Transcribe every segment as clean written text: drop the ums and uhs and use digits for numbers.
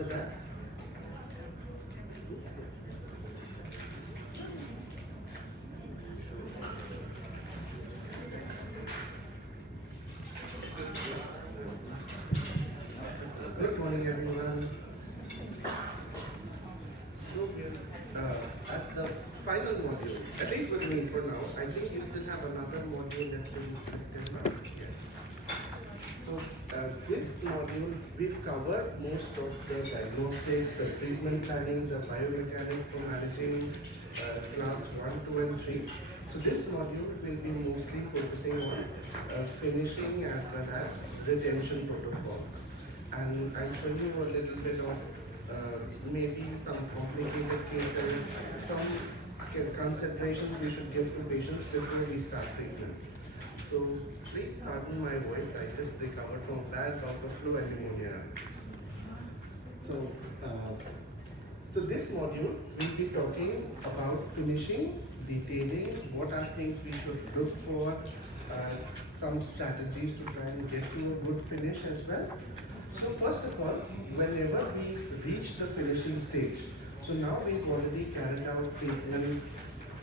the back. Good morning, everyone. So, at the final module, at least with me for now, I think you still have another module left in September. Yes. So, this module, we've covered most of the diagnostics, the treatment planning, the biomechanics for managing class 1, 2, and 3. So, this module will be mostly focusing on finishing as well as retention protocols. And I'll show you a little bit of maybe some complicated cases, some considerations we should give to patients before we start treatment. So please pardon my voice, I just recovered from bad bout of flu and pneumonia. So, so this module will be talking about finishing, detailing, what are things we should look for, some strategies to try and get to a good finish as well. So first of all, whenever we reach the finishing stage, so now we've already carried out treatment,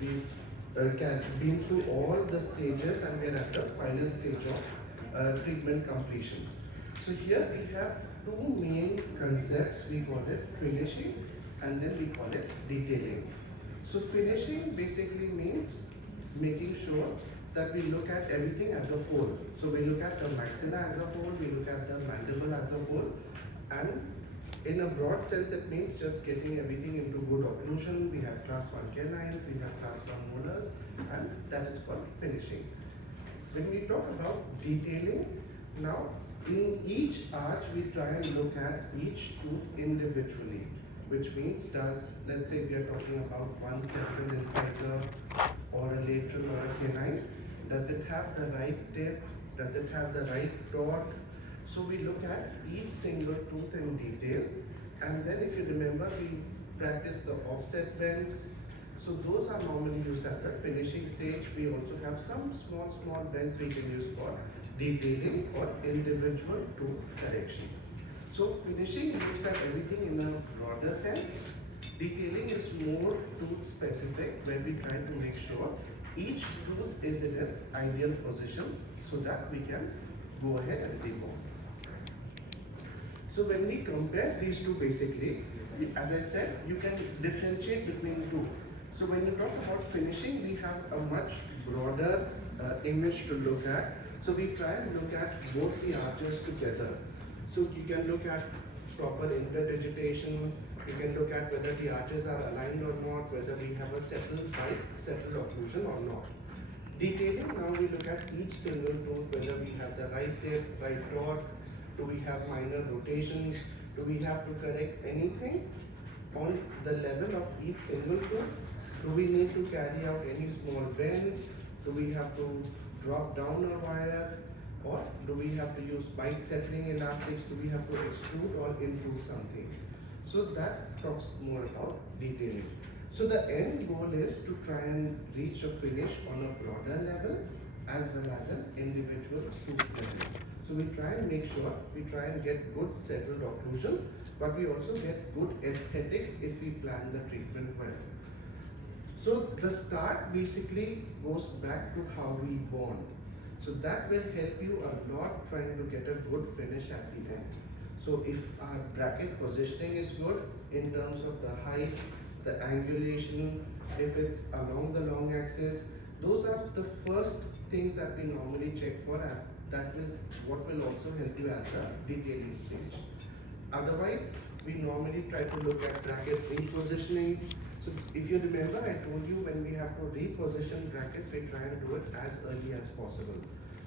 we've been through all the stages and we're at the final stage of treatment completion. So here we have two main concepts, we call it finishing and then we call it detailing. So finishing basically means making sure that we look at everything as a whole. So we look at the maxilla as a whole, we look at the mandible as a whole, and in a broad sense it means just getting everything into good occlusion. We have class 1 canines, we have class 1 molars, and that is called finishing. When we talk about detailing, now in each arch we try and look at each tooth individually, which means let's say we are talking about one central incisor or a lateral or a canine, does it have the right tip? Does it have the right torque? So we look at each single tooth in detail, and then if you remember, we practice the offset bends. So those are normally used at the finishing stage. We also have some small bends we can use for detailing or individual tooth correction. So finishing looks at everything in a broader sense. Detailing is more tooth specific, where we try to make sure each tooth is in its ideal position so that we can go ahead and debone. So when we compare these two, basically, as I said, you can differentiate between two. So when you talk about finishing, we have a much broader image to look at. So we try and look at both the arches together. So you can look at proper interdigitation, you can look at whether the arches are aligned or not, whether we have a settled occlusion or not. Detailing, now we look at each single tooth, whether we have the right tip, right torque, do we have minor rotations, do we have to correct anything on the level of each single tooth, do we need to carry out any small bends, do we have to drop down a wire, or do we have to use bite settling elastics, do we have to extrude or intrude something. So that talks more about detailing. So the end goal is to try and reach a finish on a broader level as well as an individual tooth level. So we try and make sure we try and get good settled occlusion, but we also get good aesthetics if we plan the treatment well. So the start basically goes back to how we bond. So that will help you a lot trying to get a good finish at the end. So if our bracket positioning is good in terms of the height, the angulation, if it's along the long axis, those are the first things that we normally check for, and that is what will also help you at the detailing stage. Otherwise, we normally try to look at bracket repositioning. So if you remember, I told you when we have to reposition brackets, we try and do it as early as possible.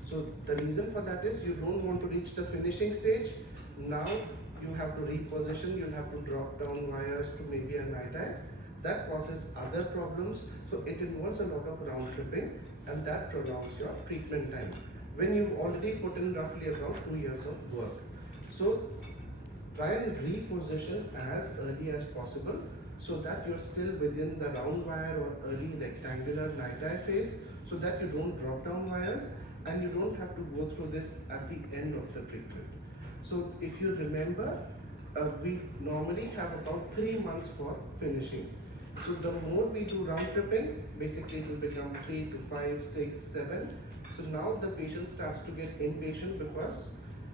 So the reason for that is you don't want to reach the finishing stage. Now you have to reposition, you'll have to drop down wires to maybe a night. That causes other problems. So it involves a lot of round tripping, and that prolongs your treatment time when you've already put in roughly about 2 years of work. So try and reposition as early as possible so that you're still within the round wire or early rectangular night phase, so that you don't drop down wires and you don't have to go through this at the end of the treatment. So if you remember, we normally have about 3 months for finishing. So the more we do round tripping, basically it will become 3 to 5, 6, 7. So now the patient starts to get impatient because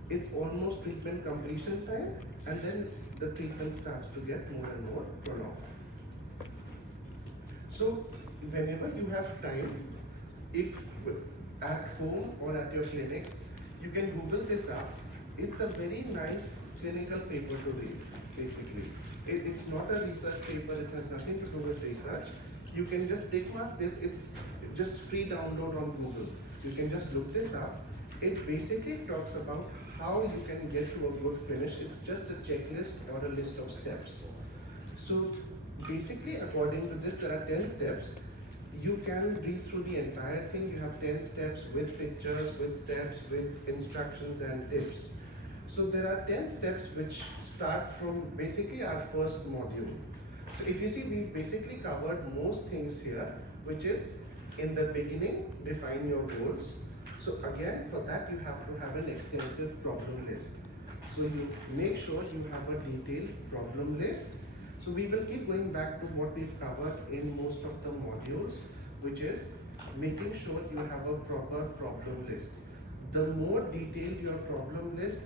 it's almost treatment completion time, and then the treatment starts to get more and more prolonged. So whenever you have time, if at home or at your clinics, you can Google this up. It's a very nice clinical paper to read, basically. It's not a research paper, it has nothing to do with research. You can just tick mark this, it's just free download on Google. You can just look this up. It basically talks about how you can get to a good finish. It's just a checklist or a list of steps. So basically, according to this, there are 10 steps. You can read through the entire thing. You have 10 steps with pictures, with steps, with instructions and tips. So there are 10 steps which start from basically our first module. So if you see, we basically covered most things here, which is in the beginning, define your goals. So again, for that you have to have an extensive problem list. So you make sure you have a detailed problem list. So we will keep going back to what we've covered in most of the modules, which is making sure you have a proper problem list. The more detailed your problem list,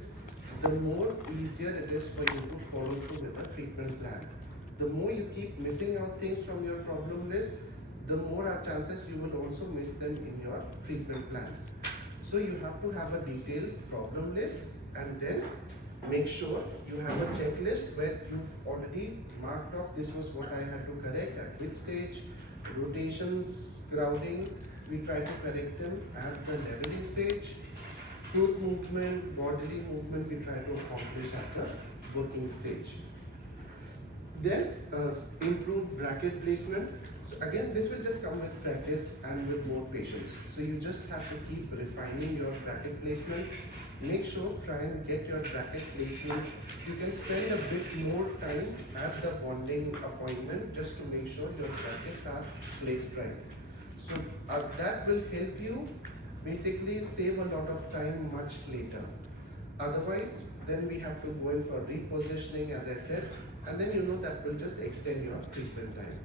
the more easier it is for you to follow through with a treatment plan. The more you keep missing out things from your problem list, the more are chances you will also miss them in your treatment plan. So you have to have a detailed problem list, and then make sure you have a checklist where you've already marked off this was what I had to correct at which stage, rotations, crowding, we try to correct them at the leveling stage, foot movement, bodily movement, we try to accomplish at the working stage. Then improve bracket placement. So again, this will just come with practice and with more patience. So you just have to keep refining your bracket placement. Make sure, try and get your bracket placement. You can spend a bit more time at the bonding appointment just to make sure your brackets are placed right. So that will help you basically save a lot of time much later. Otherwise, then we have to go in for repositioning, as I said, and then you know that will just extend your treatment time.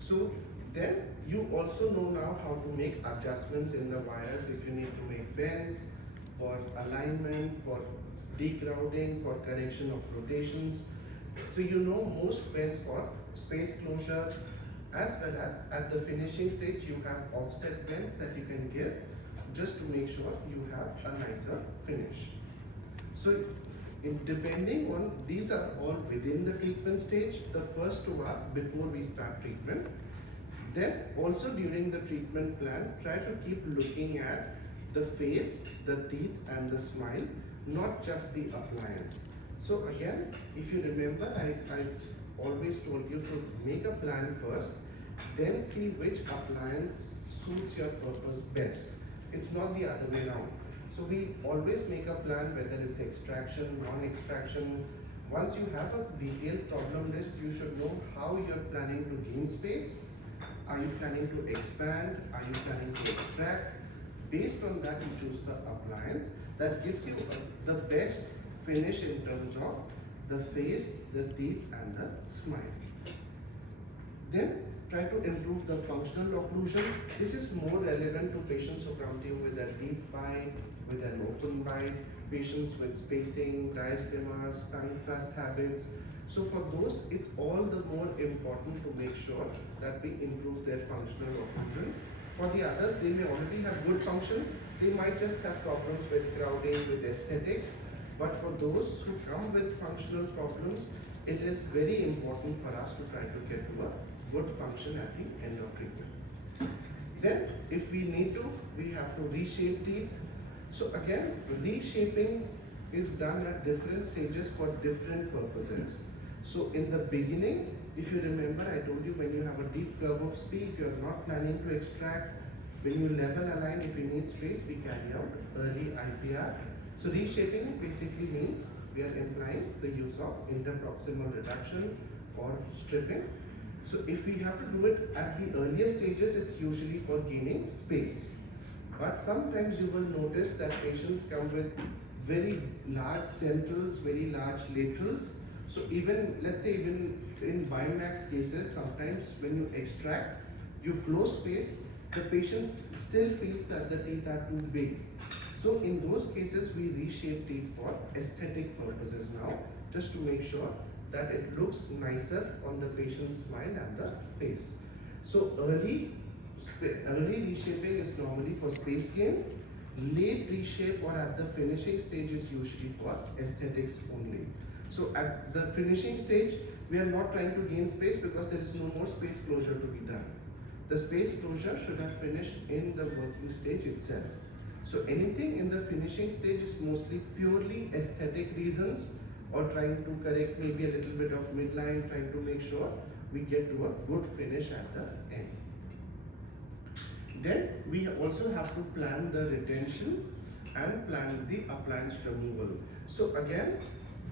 So then you also know now how to make adjustments in the wires if you need to make bends, for alignment, for decrowding, for correction of rotations. So you know most bends for space closure, as well as at the finishing stage you have offset bends that you can give just to make sure you have a nicer finish. So depending on, these are all within the treatment stage. The first two are before we start treatment. Then also during the treatment plan, try to keep looking at the face, the teeth and the smile, not just the appliance. So again, if you remember, I've always told you to make a plan first, then see which appliance suits your purpose best. It's not the other way around. So we always make a plan, whether it's extraction, non-extraction. Once you have a detailed problem list, you should know how you're planning to gain space. Are you planning to expand? Are you planning to extract? Based on that, you choose the appliance that gives you the best finish in terms of the face, the teeth and the smile. Then try to improve the functional occlusion. This is more relevant to patients who come to you with a deep bite, with an open bite, patients with spacing, diastemas, tongue thrust habits. So for those, it's all the more important to make sure that we improve their functional occlusion. For the others, they may already have good function. They might just have problems with crowding, with aesthetics. But for those who come with functional problems, it is very important for us to try to get to a good function at the end of treatment. Then, if we need to, we have to reshape teeth. So again, reshaping is done at different stages for different purposes. So in the beginning, if you remember, I told you when you have a deep curve of speed, if you're not planning to extract, when you level align, if you need space, we carry out early IPR. So reshaping basically means we are implying the use of interproximal reduction or stripping. So if we have to do it at the earlier stages, it's usually for gaining space. But sometimes you will notice that patients come with very large centrals, very large laterals. So even, let's say even in Biomax cases, sometimes when you extract, you close space, the patient still feels that the teeth are too big. So in those cases, we reshape teeth for aesthetic purposes now, just to make sure that it looks nicer on the patient's smile and the face. So early reshaping is normally for space gain. Late reshape or at the finishing stage is usually for aesthetics only. So at the finishing stage, we are not trying to gain space because there is no more space closure to be done. The space closure should have finished in the working stage itself. So anything in the finishing stage is mostly purely aesthetic reasons, or trying to correct maybe a little bit of midline, trying to make sure we get to a good finish at the end. Then we also have to plan the retention and plan the appliance removal. So again,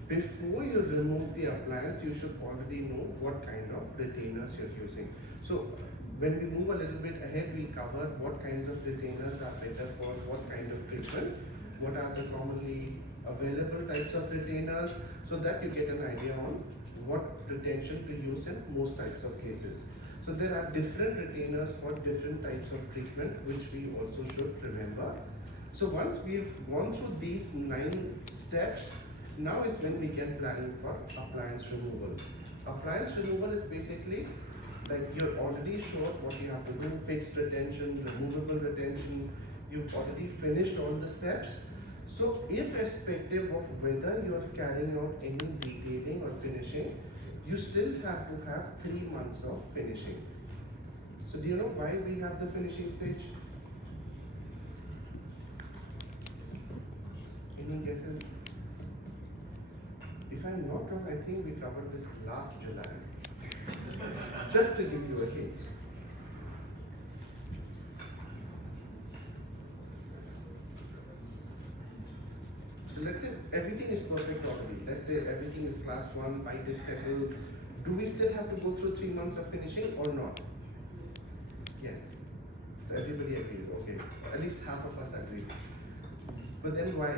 before you remove the appliance, you should already know what kind of retainers you're using. So when we move a little bit ahead, we'll cover what kinds of retainers are better for what kind of treatment, what are the commonly available types of retainers, so that you get an idea on what retention to use in most types of cases. So there are different retainers for different types of treatment, which we also should remember. So once we've gone through these 9 steps, now is when we can plan for appliance removal. Appliance removal is basically like you're already sure what you have to do: fixed retention, removable retention. You've already finished all the steps. So irrespective of whether you are carrying out any detailing or finishing, you still have to have 3 months of finishing. So do you know why we have the finishing stage? Any guesses? If I'm not wrong, I think we covered this last July. Just to give you a hint. So let's say everything is perfect already. Let's say everything is class 1, bite is settled. Do we still have to go through 3 months of finishing or not? Yes. So everybody agrees. Okay. At least half of us agree. But then why?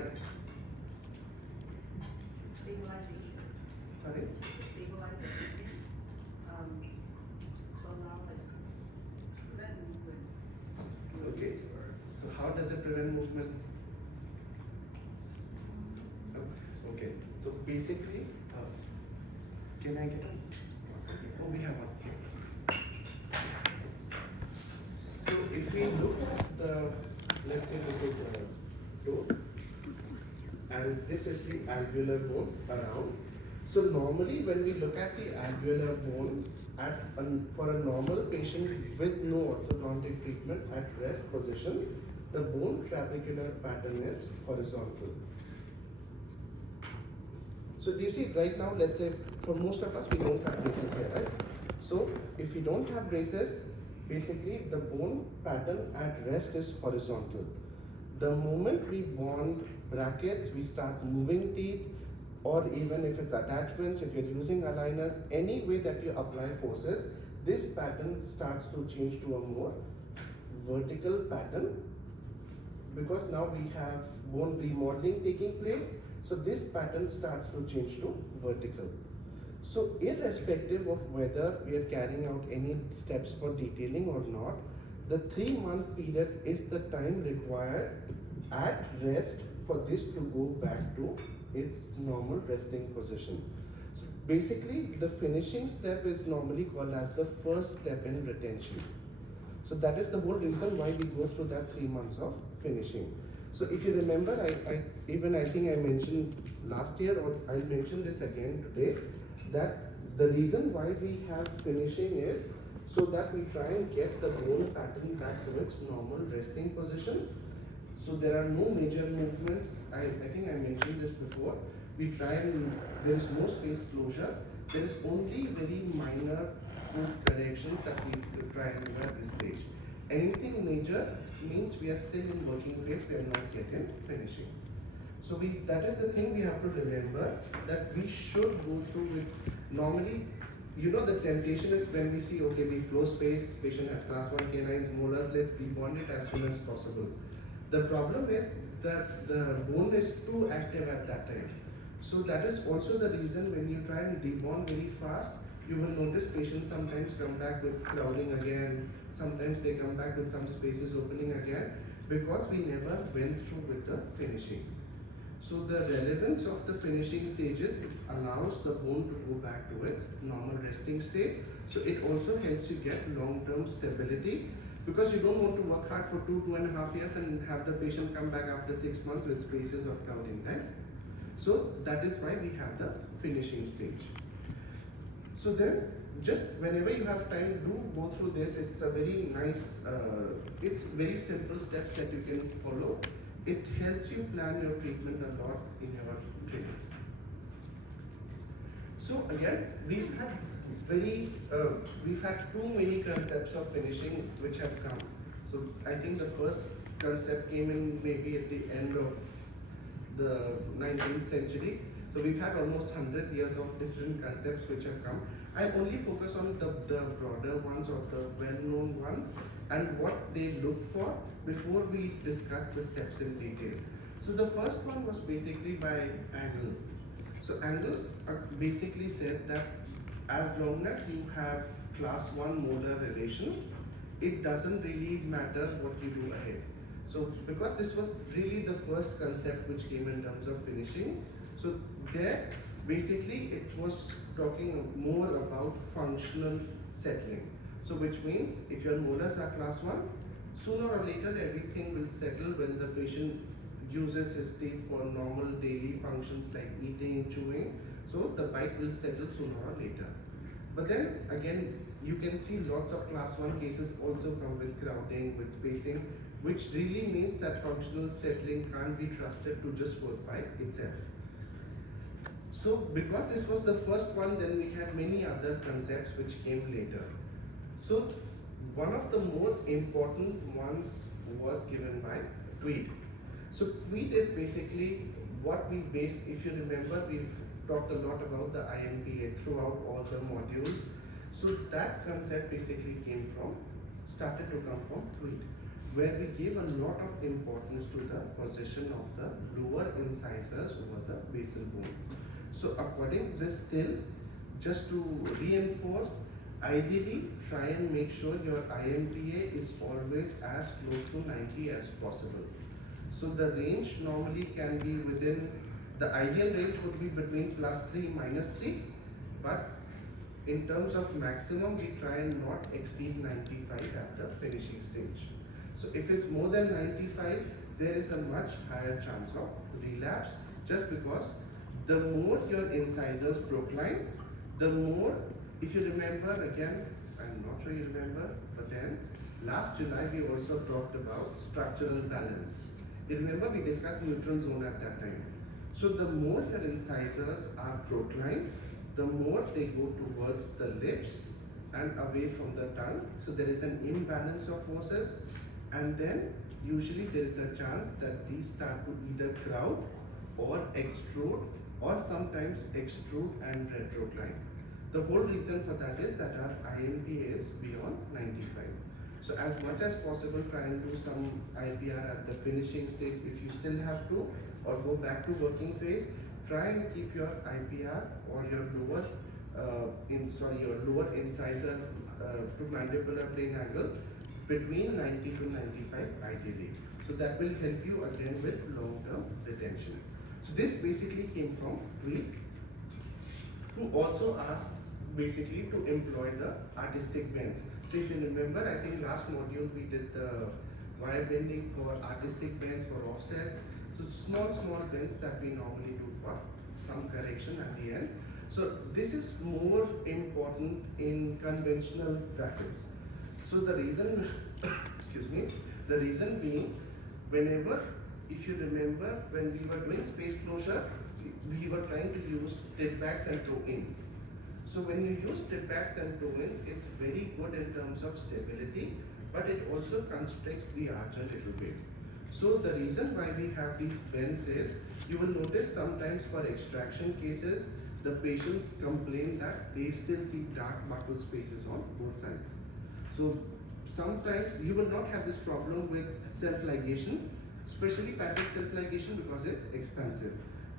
Stabilization. Sorry? Stabilization. So now like prevent movement. Okay. So how does it prevent movement? Okay. So basically, can I get one? Oh, we have one. So if we look at the, let's say this is a toe, and this is the alveolar bone around. So normally when we look at the alveolar bone for a normal patient with no orthodontic treatment at rest position, the bone trabecular pattern is horizontal. So do you see right now, let's say for most of us, we don't have braces here, right? So if we don't have braces, basically the bone pattern at rest is horizontal. The moment we bond brackets, we start moving teeth, or even if it's attachments, if you're using aligners, any way that you apply forces, this pattern starts to change to a more vertical pattern, because now we have bone remodeling taking place. So this pattern starts to change to vertical. So irrespective of whether we are carrying out any steps for detailing or not, the 3-month period is the time required at rest for this to go back to its normal resting position. So basically, the finishing step is normally called as the first step in retention. So that is the whole reason why we go through that 3 months of finishing. So if you remember, I think I mentioned last year, or I'll mention this again today, that the reason why we have finishing is so that we try and get the bone pattern back to its normal resting position. So there are no major movements. I think I mentioned this before. We try and there is no space closure. There is only very minor corrections that we try and do at this stage. Anything major means we are still in working phase, we are not yet in finishing. So that is the thing we have to remember, that we should go through with, normally, you know, the temptation is when we see, okay, we close space, patient has class 1 canines, molars, let's debond it as soon as possible. The problem is that the bone is too active at that time. So that is also the reason when you try and debond very fast, you will notice patients sometimes come back with crowding again, sometimes they come back with some spaces opening again, because we never went through with the finishing. So the relevance of the finishing stages, it allows the bone to go back to its normal resting state. So it also helps you get long-term stability, because you don't want to work hard for 2.5 years and have the patient come back after 6 months with spaces of crowding, right? So that is why we have the finishing stage. So then, just whenever you have time, do go through this. It's a very nice, it's very simple steps that you can follow. It helps you plan your treatment a lot in your clinics. So again, we've had too many concepts of finishing which have come. So I think the first concept came in maybe at the end of the 19th century. So we've had almost 100 years of different concepts which have come. I only focus on the broader ones or the well-known ones and what they look for before we discuss the steps in detail. So the first one was basically by Angle. So Angle basically said that as long as you have class 1 molar relation, it doesn't really matter what you do ahead. So because this was really the first concept which came in terms of finishing, so there basically it was talking more about functional settling. So which means if your molars are class 1, sooner or later everything will settle when the patient uses his teeth for normal daily functions like eating, chewing. So the bite will settle sooner or later. But then again, you can see lots of class 1 cases also come with crowding, with spacing, which really means that functional settling can't be trusted to just work by itself. So because this was the first one, then we had many other concepts which came later. So one of the more important ones was given by Tweed. So Tweed is basically what we base, if you remember, we've talked a lot about the IMPA throughout all the modules. So that concept basically started to come from Tweed, where we gave a lot of importance to the position of the lower incisors over the basal bone. So according to this still, just to reinforce, ideally try and make sure your IMPA is always as close to 90 as possible. So the range normally can be within, the ideal range would be between +3 -3, but in terms of maximum, we try and not exceed 95 at the finishing stage. So if it's more than 95, there is a much higher chance of relapse, just because the more your incisors procline, the more, if you remember again, I'm not sure you remember, but then last July we also talked about structural balance. You remember we discussed neutral zone at that time. So the more your incisors are proclined, the more they go towards the lips and away from the tongue. So there is an imbalance of forces, and then usually there is a chance that these start to either crowd or extrude, or sometimes extrude and retrocline. The whole reason for that is that our IMPA is beyond 95. So as much as possible, try and do some IPR at the finishing stage if you still have to, or go back to working phase. Try and keep your IPR or your lower incisor to mandibular plane angle between 90 to 95 ideally. So that will help you again with long-term retention. So this basically came from Tweed, who also asked basically to employ the artistic bends. So if you remember, I think last module we did the wire bending for artistic bends for offsets. So small bends that we normally do for some correction at the end. So this is more important in conventional brackets. So the reason, excuse me, the reason being, whenever, if you remember, when we were doing space closure, we were trying to use tip backs and toe ins. So when you use tip backs and toe ins, it's very good in terms of stability, but it also constricts the arch a little bit. So the reason why we have these bends is, you will notice sometimes for extraction cases, the patients complain that they still see dark buccal spaces on both sides. So sometimes you will not have this problem with self-ligation, especially passive self-ligation because it's expensive.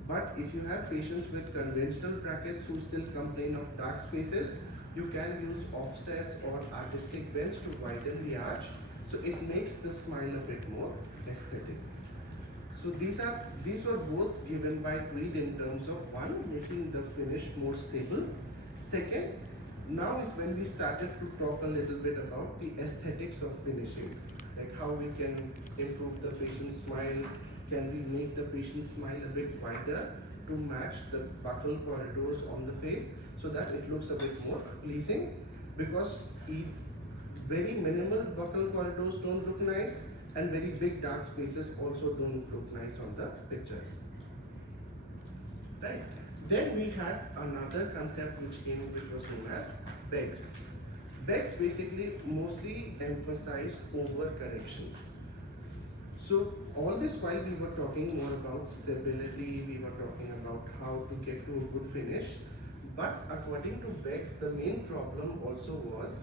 But if you have patients with conventional brackets who still complain of dark spaces, you can use offsets or artistic bends to widen the arch. So it makes the smile a bit more aesthetic. So these were both given by Tweed in terms of one, making the finish more stable. Second, now is when we started to talk a little bit about the aesthetics of finishing, like how we can improve the patient's smile, can we make the patient's smile a bit wider to match the buccal corridors on the face so that it looks a bit more pleasing, because very minimal buccal corridors don't look nice and very big dark spaces also don't look nice on the pictures. Right? Then we had another concept which came, which was known as BEGS. BEGS basically mostly emphasized over correction. So all this while we were talking more about stability, we were talking about how to get to a good finish. But according to BEGS, the main problem also was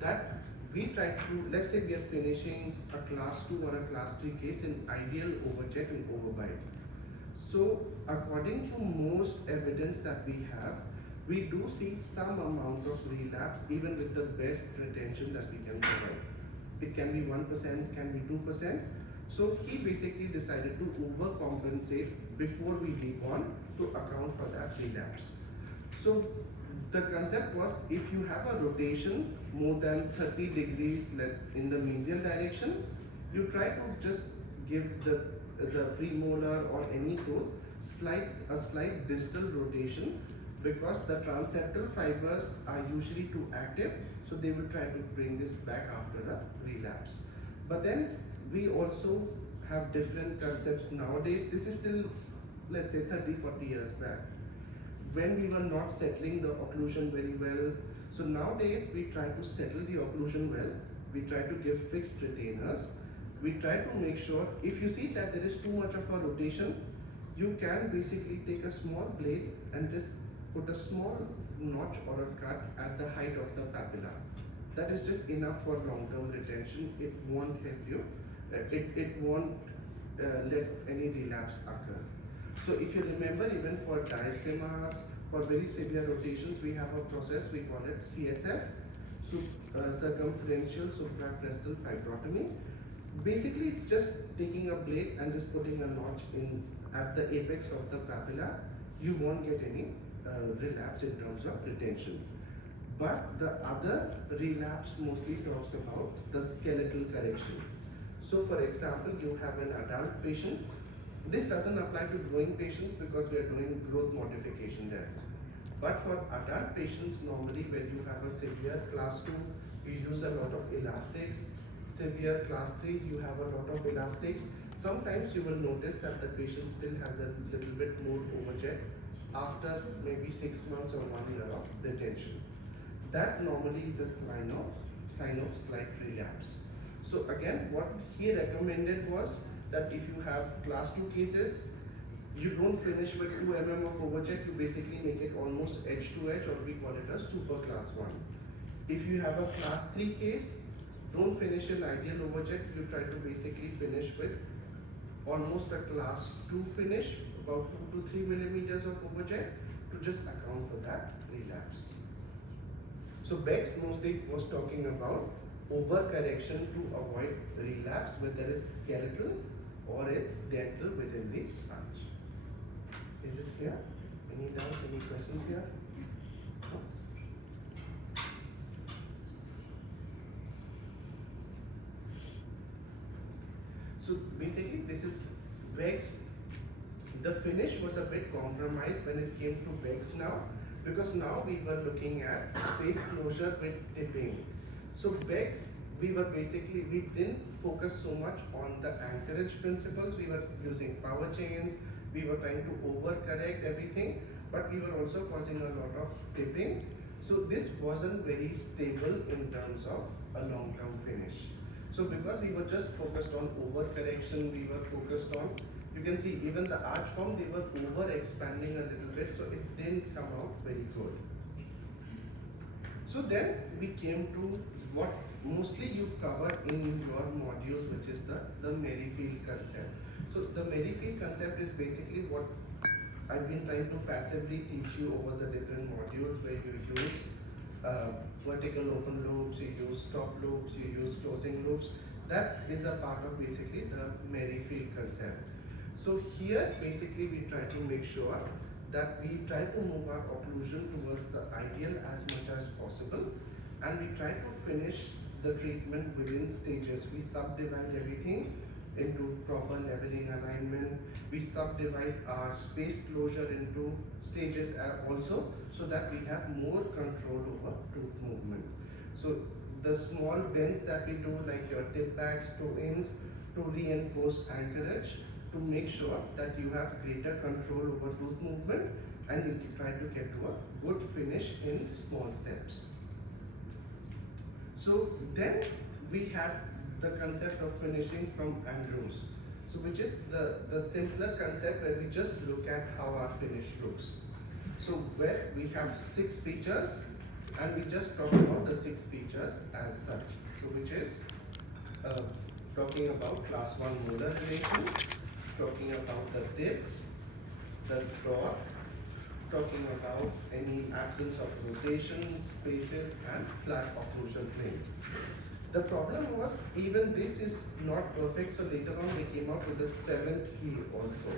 that we tried to, let's say we are finishing a class 2 or a class 3 case in ideal overjet and overbite. So according to most evidence that we have, we do see some amount of relapse even with the best retention that we can provide. It can be 1%, can be 2%. So he basically decided to overcompensate before we leave on to account for that relapse. So the concept was, if you have a rotation more than 30 degrees in the mesial direction, you try to just give the premolar or any tooth a slight distal rotation, because the transeptal fibers are usually too active, so they will try to bring this back after a relapse. But then we also have different concepts nowadays. This is still, let's say, 30-40 years back, when we were not settling the occlusion very well. So nowadays we try to settle the occlusion well, we try to give fixed retainers, we try to make sure, if you see that there is too much of a rotation, you can basically take a small blade and just put a small notch or a cut at the height of the papilla. That is just enough for long-term retention. It won't help you, it won't let any relapse occur. So if you remember, even for diastemas, for very severe rotations, we have a process, we call it CSF, circumferential supracrestal fibrotomy. Basically, it's just taking a blade and just putting a notch in at the apex of the papilla. You won't get any relapse in terms of retention. But the other relapse mostly talks about the skeletal correction. So for example, you have an adult patient. This doesn't apply to growing patients because we are doing growth modification there. But for adult patients, normally when you have a severe class 2, you use a lot of elastics. Severe class 3, you have a lot of elastics. Sometimes you will notice that the patient still has a little bit more overjet after maybe 6 months or 1 year of retention. That normally is a sign of slight relapse. So again, what he recommended was that if you have class 2 cases, you don't finish with 2 mm of overjet, you basically make it almost edge to edge, or we call it a super class 1. If you have a class 3 case, don't finish an ideal overjet, you try to basically finish with almost a class 2 finish, about 2 to 3 millimeters of overjet, to just account for that relapse. So Beck's mostly was talking about overcorrection to avoid relapse, whether it's skeletal or it's dental within the arch. Is this clear? Any doubts, any questions here? So basically this is Beck's. The finish was a bit compromised when it came to Beck's now, because now we were looking at space closure with tipping. So Beck's, we didn't focus so much on the anchorage principles. We were using power chains, we were trying to overcorrect everything, but we were also causing a lot of tipping. So this wasn't very stable in terms of a long-term finish. So because we were just focused on overcorrection, we were focused on, you can see even the arch form, they were over-expanding a little bit, so it didn't come out very good. So then we came to what mostly you've covered in your modules, which is the Merrifield concept. So the Merrifield concept is basically what I've been trying to passively teach you over the different modules where you use vertical open loops, you use stop loops, you use closing loops. That is a part of basically the Merrifield concept. So here basically we try to make sure that we try to move our occlusion towards the ideal as much as possible, and we try to finish the treatment within stages. We subdivide everything into proper leveling alignment. We subdivide our space closure into stages also, so that we have more control over tooth movement. So the small bends that we do, like your tip backs, toe ins, to reinforce anchorage, to make sure that you have greater control over tooth movement, and you try to get to a good finish in small steps. So then we had the concept of finishing from Andrews, so which is the simpler concept where we just look at how our finish looks. So where we have 6 features, and we just talk about the 6 features as such. So which is talking about class 1 molar relation, talking about the tip, the draw, talking about any absence of rotations, spaces, and flat occlusion plane. The problem was, even this is not perfect, so later on they came out with the 7th key also.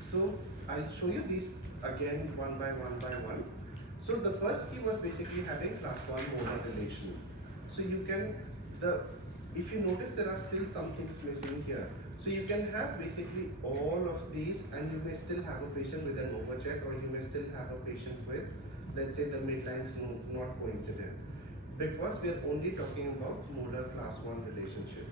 So I'll show you these again one by one. So the first key was basically having class 1 molar relation. So you can, if you notice, there are still some things missing here. So you can have basically all of these, and you may still have a patient with an overjet, or you may still have a patient with, let's say, the midlines not coincident, because we are only talking about molar class 1 relationship.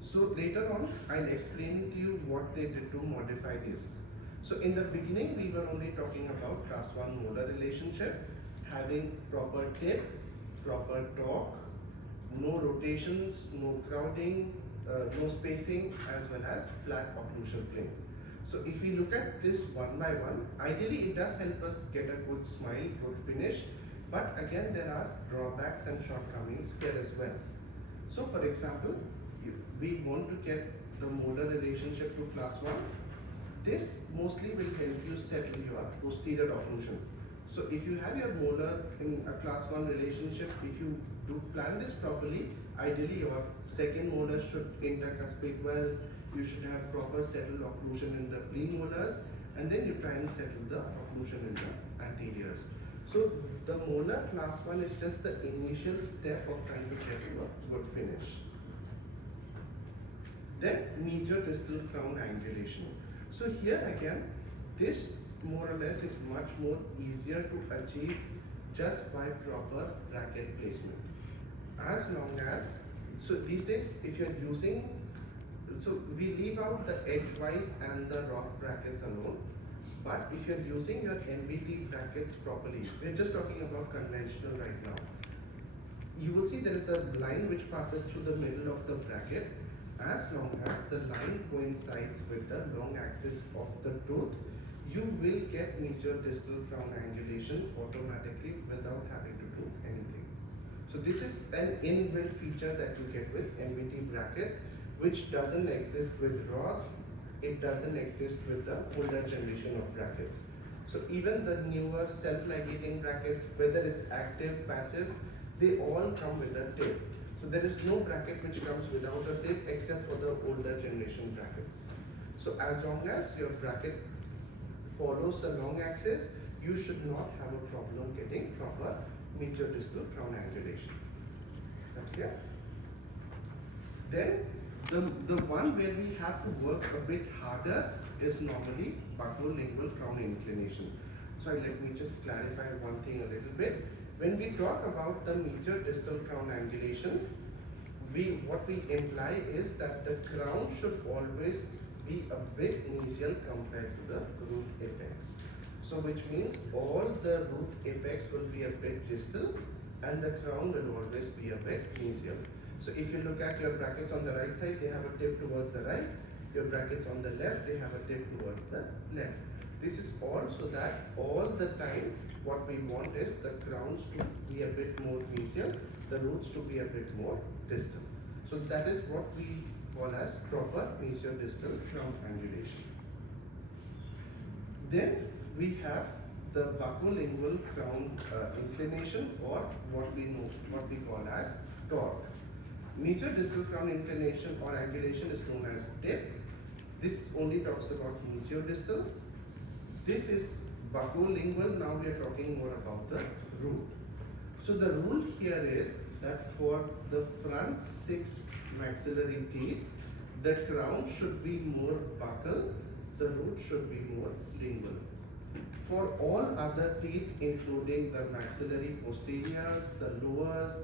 So later on, I'll explain to you what they did to modify this. So in the beginning, we were only talking about class 1 molar relationship, having proper tip, proper torque, no rotations, no crowding, no spacing, as well as flat occlusion plane. So if we look at this one by one, ideally it does help us get a good smile, good finish, but again there are drawbacks and shortcomings here as well. So for example, we want to get the molar relationship to class 1. This mostly will help you settle your posterior occlusion. So if you have your molar in a class 1 relationship, if you do plan this properly, ideally your second molar should intercuspate well, you should have proper settled occlusion in the premolars, and then you try and settle the occlusion in the anteriors. So the molar class 1 is just the initial step of trying to get to a good finish. Then mesiodistal crown angulation. So here again, this more or less is much more easier to achieve just by proper bracket placement. As long as, so these days if you're using, so we leave out the edgewise and the rock brackets alone, but if you're using your MBT brackets properly, we're just talking about conventional right now, you will see there is a line which passes through the middle of the bracket. As long as the line coincides with the long axis of the tooth, you will get mesiodistal crown angulation automatically without having to do anything. So this is an inbuilt feature that you get with MBT brackets, which doesn't exist with Roth, it doesn't exist with the older generation of brackets. So even the newer self-ligating brackets, whether it's active, passive, they all come with a tip. So there is no bracket which comes without a tip except for the older generation brackets. So as long as your bracket follows the long axis, you should not have a problem getting proper mesiodistal crown angulation. Okay? Then the one where we have to work a bit harder is normally buccolingual crown inclination. So let me just clarify one thing a little bit. When we talk about the mesiodistal crown angulation, what we imply is that the crown should always be a bit mesial compared to the root apex. So which means all the root apex will be a bit distal and the crown will always be a bit mesial. So if you look at your brackets on the right side, they have a tip towards the right. Your brackets on the left, they have a tip towards the left. This is all so that all the time what we want is the crowns to be a bit more mesial, the roots to be a bit more distal. So that is what we called as proper mesiodistal crown angulation. Then we have the buccolingual crown inclination, or what we call as torque. Mesiodistal crown inclination or angulation is known as dip. This only talks about mesiodistal. This is buccolingual. Now we are talking more about the root. So the rule here is that for the front 6 maxillary teeth, the crown should be more buccal, the root should be more lingual. For all other teeth, including the maxillary posteriors, the lower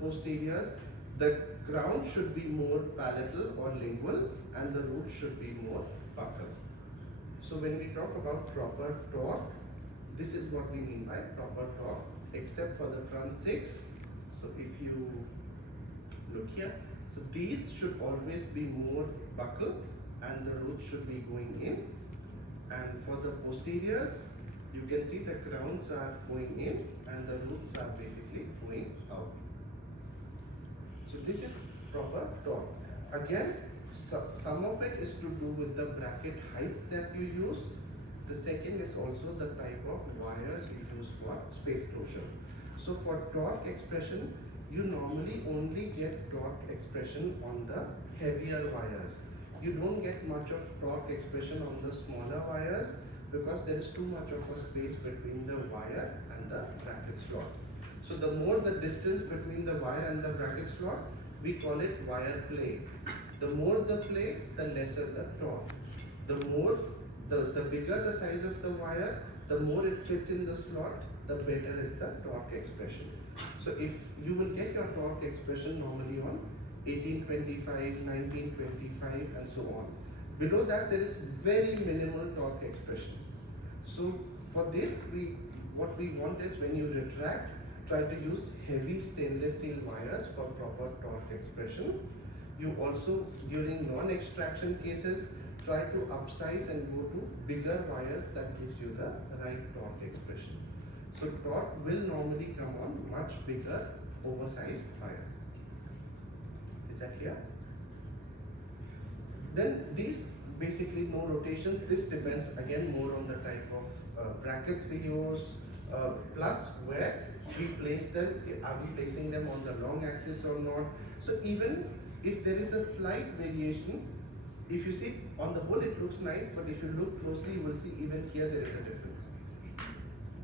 posteriors, the crown should be more palatal or lingual, and the root should be more buccal. So when we talk about proper torque, this is what we mean by proper torque, except for the front 6. So if you look here, so these should always be more buccal and the root should be going in. And for the posteriors, you can see the crowns are going in and the roots are basically going out. So this is proper torque. Again, some of it is to do with the bracket heights that you use. The second is also the type of wires you use for space closure. So for torque expression, you normally only get torque expression on the heavier wires. You don't get much of torque expression on the smaller wires because there is too much of a space between the wire and the bracket slot. So the more the distance between the wire and the bracket slot, we call it wire play. The more the play, the lesser the torque. The bigger the size of the wire, the more it fits in the slot, the better is the torque expression. So if you will get your torque expression normally on 1825, 1925 and so on. Below that there is very minimal torque expression. So for this, what we want is when you retract, try to use heavy stainless steel wires for proper torque expression. You also, during non-extraction cases, try to upsize and go to bigger wires that gives you the right torque expression. So torque will normally come on much bigger, oversized wires. Is that clear? Then these basically no rotations. This depends again more on the type of brackets we use, plus where we place them. Are we placing them on the long axis or not? So even if there is a slight variation, if you see on the whole it looks nice, but if you look closely you will see even here there is a difference.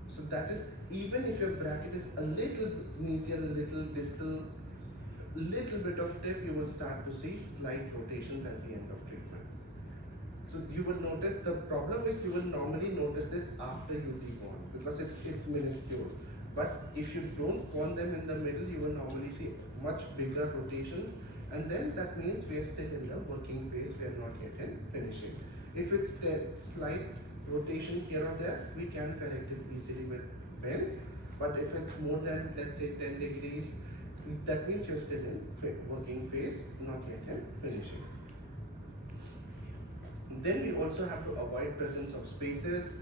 So that is, even if your bracket is a little mesial, little distal, little bit of tip, you will start to see slight rotations at the end of treatment. So you will notice, the problem is you will normally notice this after you debond because it's minuscule. But if you don't bond them in the middle, you will normally see much bigger rotations, and then that means we are still in the working phase, we are not yet in finishing. If it's a slight rotation here or there, we can correct it easily with bends. But if it's more than, let's say, 10 degrees, that means you're still in working phase, not yet in finishing. Then we also have to avoid presence of spaces.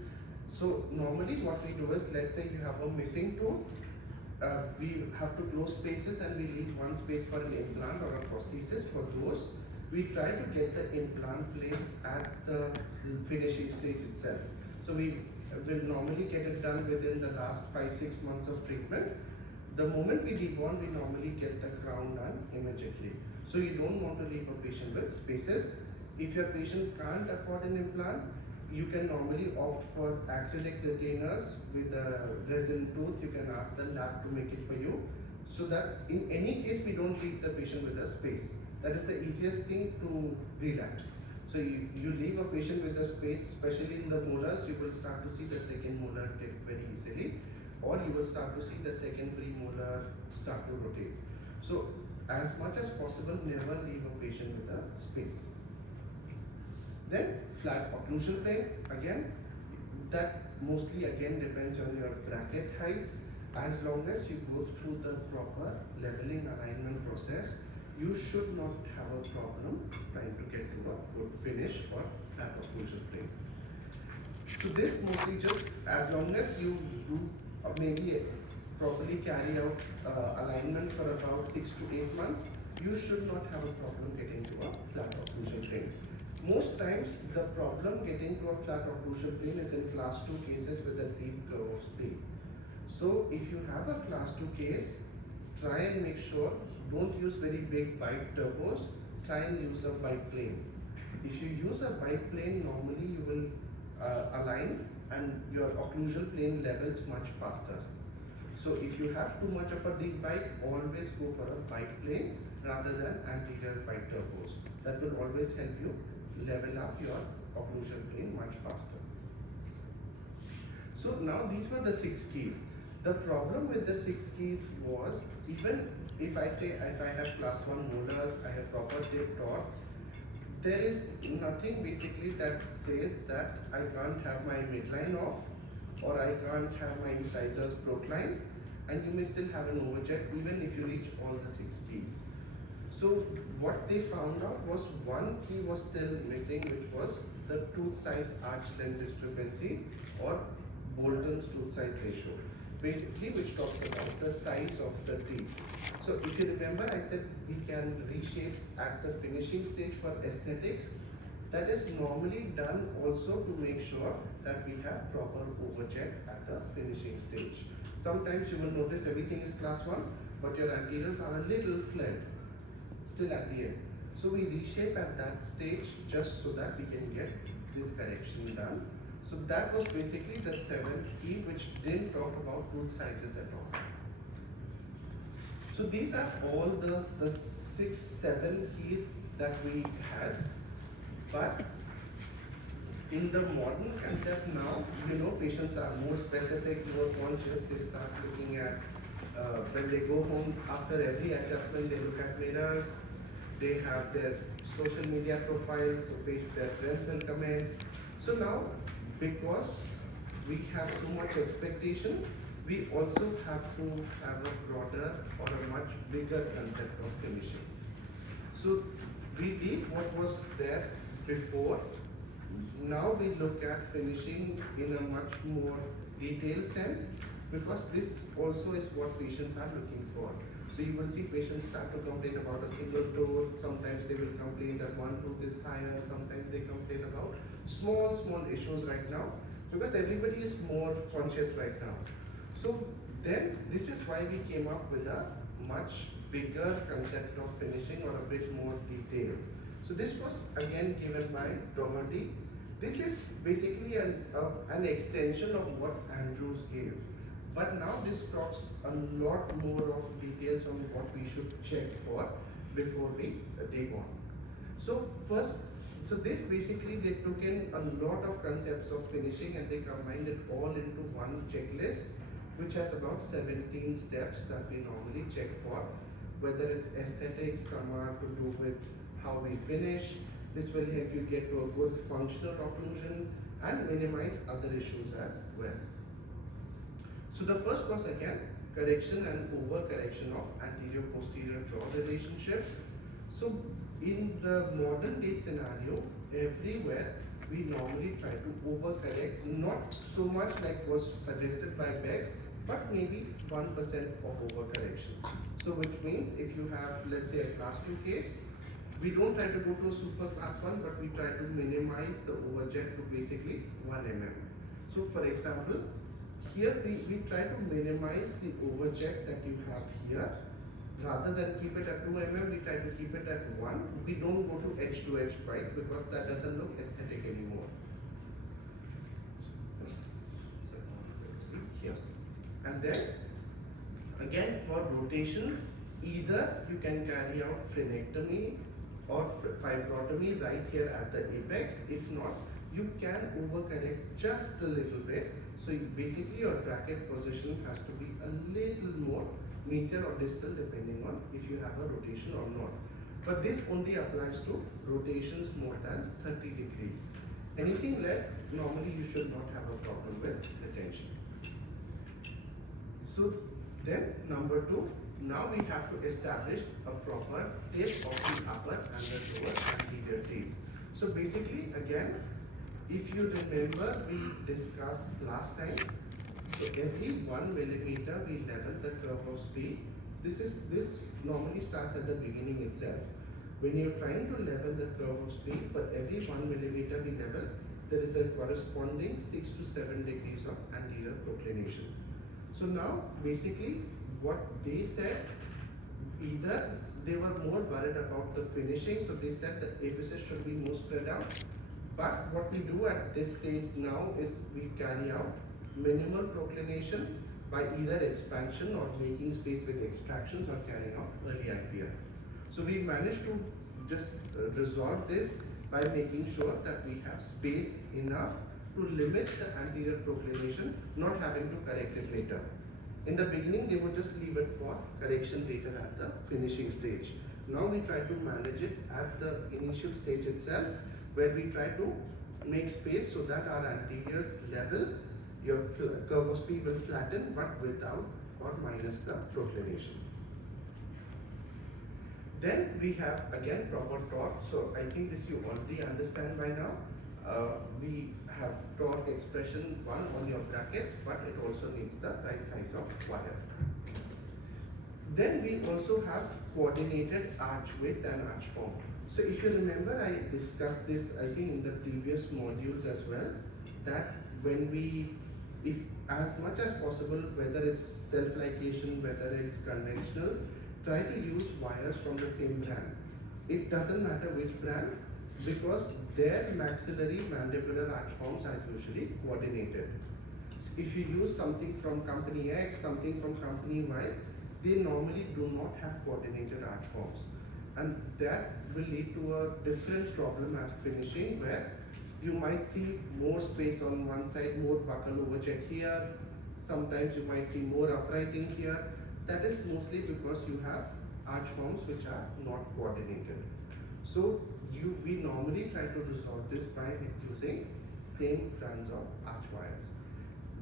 So normally what we do is, let's say you have a missing tooth, we have to close spaces and we leave one space for an implant or a prosthesis. For those, we try to get the implant placed at the finishing stage itself. So we will normally get it done within the last 5-6 months of treatment. The moment we debond, we normally get the crown done immediately. So you don't want to leave a patient with spaces. If your patient can't afford an implant, you can normally opt for acrylic retainers with a resin tooth. You can ask the lab to make it for you, so that in any case we don't leave the patient with a space. That is the easiest thing to relapse. So you leave a patient with a space, especially in the molars, you will start to see the second molar tip very easily, or you will start to see the second premolar start to rotate. So as much as possible, never leave a patient with a space. Then flat occlusion plane, again, that mostly again depends on your bracket heights. As long as you go through the proper leveling alignment process, you should not have a problem trying to get to a good finish for flat occlusion plane. So this mostly just, as long as you do maybe properly carry out alignment for about 6 to 8 months, you should not have a problem getting to a flat occlusion plane. Most times, the problem getting to a flat occlusion plane is in class 2 cases with a deep curve of speed. So, if you have a class 2 case, try and make sure, don't use very big bite turbos, try and use a bite plane. If you use a bite plane, normally you will align and your occlusal plane levels much faster. So if you have too much of a deep bite, always go for a bite plane rather than anterior bite turbos. That will always help you level up your occlusion plane much faster. So now these were the 6 keys. The problem with the 6 keys was, even if I say if I have class 1 molars, I have proper tip torque, there is nothing basically that says that I can't have my midline off or I can't have my incisors procline, and you may still have an overjet even if you reach all the 6 keys. So what they found out was one key was still missing, which was the tooth size arch length discrepancy, or Bolton's tooth size ratio, basically which talks about the size of the teeth. So if you remember, I said we can reshape at the finishing stage for aesthetics. That is normally done also to make sure that we have proper overjet at the finishing stage. Sometimes you will notice everything is class 1, but your anteriors are a little flared still at the end. So we reshape at that stage just so that we can get this correction done. So that was basically the 7th key, which didn't talk about tooth sizes at all. So these are all the 6, 7 keys that we had. But in the modern concept now, patients are more specific, more conscious. They start looking at, when they go home after every adjustment, they look at mirrors. They have their social media profiles, so their friends will come in. So now, because we have so much expectation, we also have to have a broader or a much bigger concept of finishing. So we leave what was there before. Now we look at finishing in a much more detailed sense, because this also is what patients are looking for. So you will see patients start to complain about a single tooth. Sometimes they will complain that one tooth is higher. Sometimes they complain about small issues right now, because everybody is more conscious right now. So then this is why we came up with a much bigger concept of finishing, or a bit more detailed. So this was again given by Doherty. This is basically an extension of what Andrews gave. But now this talks a lot more of details on what we should check for before we take on. So this basically, they took in a lot of concepts of finishing and they combined it all into one checklist, which has about 17 steps that we normally check for. Whether it's aesthetics, some are to do with how we finish. This will help you get to a good functional occlusion and minimize other issues as well. So the first was again correction and overcorrection of anterior-posterior jaw relationship. So in the modern day scenario, everywhere we normally try to overcorrect, not so much like was suggested by Bex, but maybe 1% of overcorrection. So which means if you have, let's say, a class 2 case, we don't try to go to a super class 1, but we try to minimize the overjet to basically 1 mm. So for example, here we try to minimize the overjet that you have here. Rather than keep it at 2 mm, we try to keep it at 1. We don't go to edge bite, because that doesn't look aesthetic anymore. Here. And then again, for rotations, either you can carry out frenectomy or fibrotomy right here at the apex. If not, you can overcorrect just a little bit. So basically your bracket position has to be a little more mesial or distal, depending on if you have a rotation or not. But this only applies to rotations more than 30 degrees. Anything less, normally you should not have a problem with retention. So then number 2, now we have to establish a proper tip of the upper and the lower anterior teeth. So basically again, if you remember, we discussed last time, so every 1 millimeter we level the curve of speed This normally starts at the beginning itself. When you're trying to level the curve of speed, for every 1 millimeter we level, there is a corresponding 6 to 7 degrees of anterior proclination. So now, basically, what they said, either they were more worried about the finishing, so they said the apices should be more spread out. But what we do at this stage now is we carry out minimal proclination by either expansion or making space with extractions or carrying out early IPR. So we managed to just resolve this by making sure that we have space enough to limit the anterior proclination, not having to correct it later. In the beginning, they would just leave it for correction later at the finishing stage. Now we try to manage it at the initial stage itself, where we try to make space so that our anteriors level, your curve of speed will flatten, but without or minus the proclination. Then we have again proper torque. So I think this you already understand by now. We have torque expression one on your brackets, but it also needs the right size of wire. Then we also have coordinated arch width and arch form. So if you remember, I discussed this I think in the previous modules as well, that when we, if as much as possible, whether it's self-ligation, whether it's conventional, try to use wires from the same brand. It doesn't matter which brand, because their maxillary mandibular arch forms are usually coordinated. So if you use something from company X, something from company Y, they normally do not have coordinated arch forms. And that will lead to a different problem at finishing, where you might see more space on one side, more buckle overjet here, sometimes you might see more uprighting here. That is mostly because you have arch forms which are not coordinated. So we normally try to resolve this by using same brands of arch wires.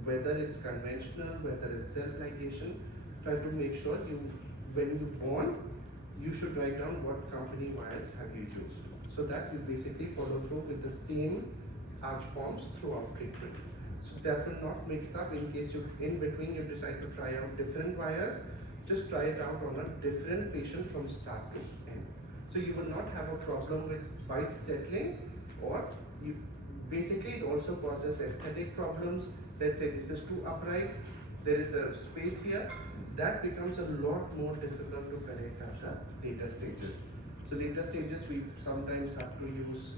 Whether it's conventional, whether it's self-ligation, try to make sure when you bond, you should write down what company wires have you used, so that you basically follow through with the same arch forms throughout treatment. So that will not mix up in case in between you decide to try out different wires. Just try it out on a different patient from start to end. So you will not have a problem with bite settling, or basically it also causes aesthetic problems. Let's say this is too upright, there is a space here, that becomes a lot more difficult to correct at the later stages. So later stages we sometimes have to use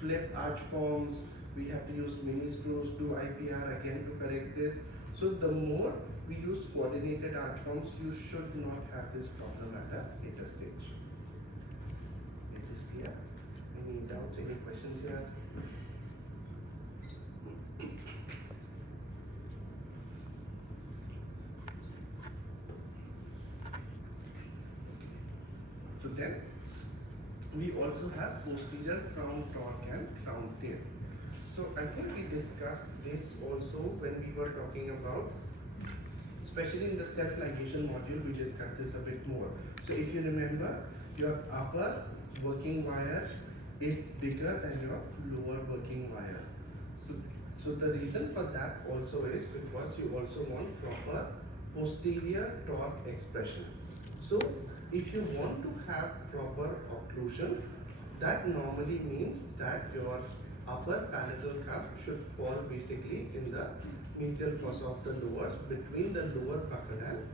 flip arch forms, we have to use mini screws, do IPR again to correct this. So the more we use coordinated arch forms, you should not have this problem at a later stage. Is this clear? Any doubts, any questions here? So then we also have posterior crown torque and crown tail. So I think we discussed this also when we were talking about, especially in the self-ligation module, we discussed this a bit more. So if you remember, your upper working wire is bigger than your lower working wire. So the reason for that also is because you also want proper posterior torque expression. So if you want to have proper occlusion, that normally means that your upper palatal cusp should fall basically in the mesial fossa of the lowers, between the lower buccal and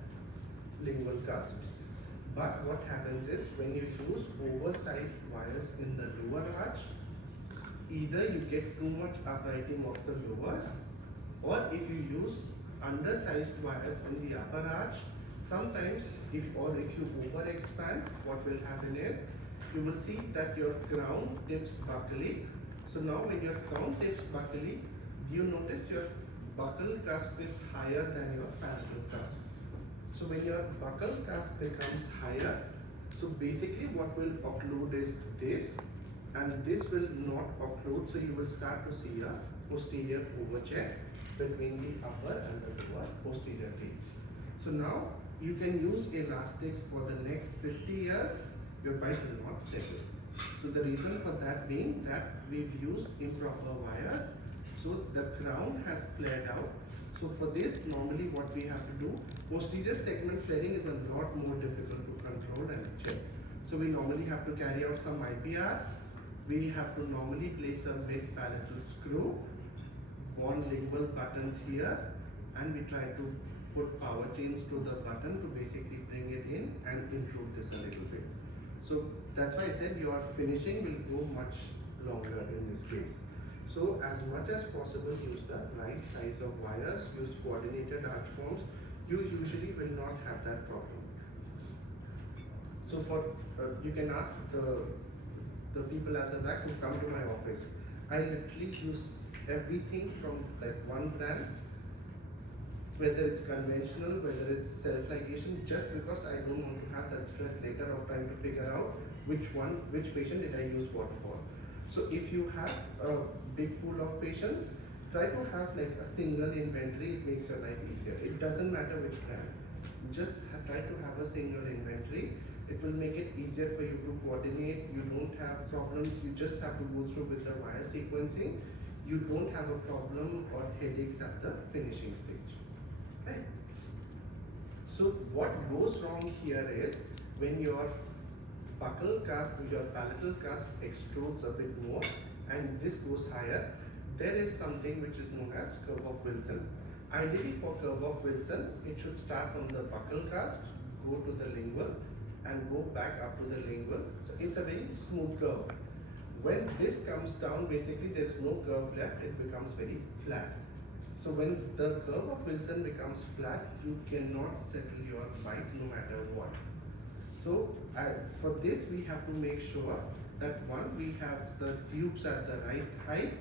lingual cusps. But what happens is, when you use oversized wires in the lower arch, either you get too much uprighting of the lowers, or if you use undersized wires in the upper arch, sometimes if you over expand, what will happen is you will see that your crown tips buccally. So now when your crown tips buccally, you notice your buccal cusp is higher than your palatal cusp. So when your buccal cusp becomes higher, so basically what will occlude is this, and this will not occlude, so you will start to see a posterior overjet between the upper and the lower posterior teeth. So now you can use elastics for the next 50 years, your bite will not settle. So the reason for that being that we've used improper wires, so the crown has flared out. So for this, normally what we have to do, posterior segment flaring is a lot more difficult to control and check. So we normally have to carry out some IPR. We have to normally place a mid-palatal screw, one lingual buttons here, and we try to put power chains to the button to basically bring it in and intrude this a little bit. So that's why I said your finishing will go much longer in this case. So as much as possible, use the right size of wires, use coordinated arch forms. You usually will not have that problem. So for you can ask the people at the back who come to my office. I literally use everything from like one brand, whether it's conventional, whether it's self-ligation, just because I don't want to have that stress later of trying to figure out which patient did I use what for. So if you have a big pool of patients, try to have like a single inventory. It makes your life easier. It doesn't matter which brand. Just try to have a single inventory. It will make it easier for you to coordinate. You don't have problems. You just have to go through with the wire sequencing. You don't have a problem or headaches at the finishing stage. Right? So what goes wrong here is when your buccal cusp, your palatal cusp extrudes a bit more and this goes higher, there is something which is known as curve of Wilson. Ideally for curve of Wilson, it should start from the buccal cusp, go to the lingual and go back up to the lingual. So it's a very smooth curve. When this comes down, basically there is no curve left, it becomes very flat. So when the curve of Wilson becomes flat, you cannot settle your bite no matter what. So for this we have to make sure that one, we have the tubes at the right height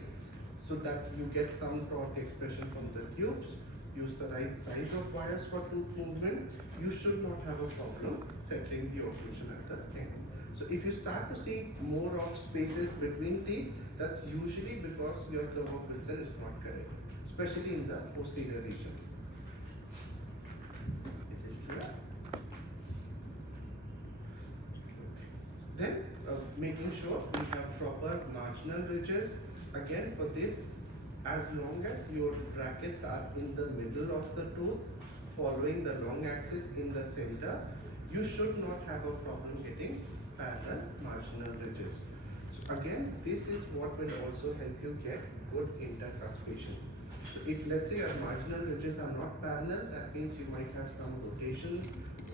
so that you get some torque expression from the tubes. Use the right size of wires for tooth movement. You should not have a problem settling the occlusion at the end. So if you start to see more of spaces between teeth, that's usually because your curve of Wilson is not correct, especially in the posterior region. This is clear. Then making sure we have proper marginal ridges. Again, for this, as long as your brackets are in the middle of the tooth, following the long axis in the center, you should not have a problem getting parallel marginal ridges. So again, this is what will also help you get good intercuspation. So if let's say your marginal ridges are not parallel, that means you might have some rotations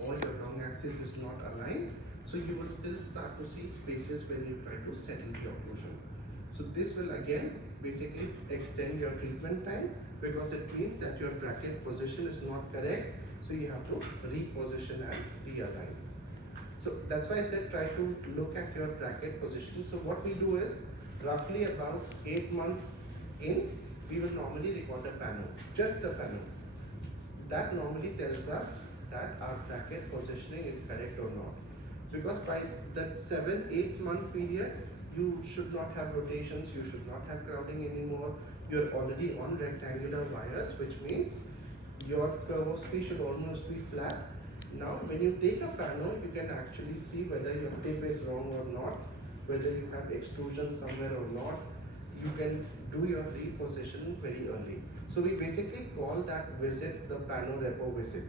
or your long axis is not aligned. So you will still start to see spaces when you try to settle the occlusion. So this will again basically extend your treatment time because it means that your bracket position is not correct. So you have to reposition and realign. So that's why I said try to look at your bracket position. So what we do is roughly about 8 months in, we will normally record a panel, just a panel. That normally tells us that our bracket positioning is correct or not. Because by that 7, 8 month period, you should not have rotations, you should not have crowding anymore. You're already on rectangular wires, which means your curve of space should almost be flat. Now, when you take a panel, you can actually see whether your tip is wrong or not, whether you have extrusion somewhere or not. You can do your reposition very early. So we basically call that visit the pano repo visit,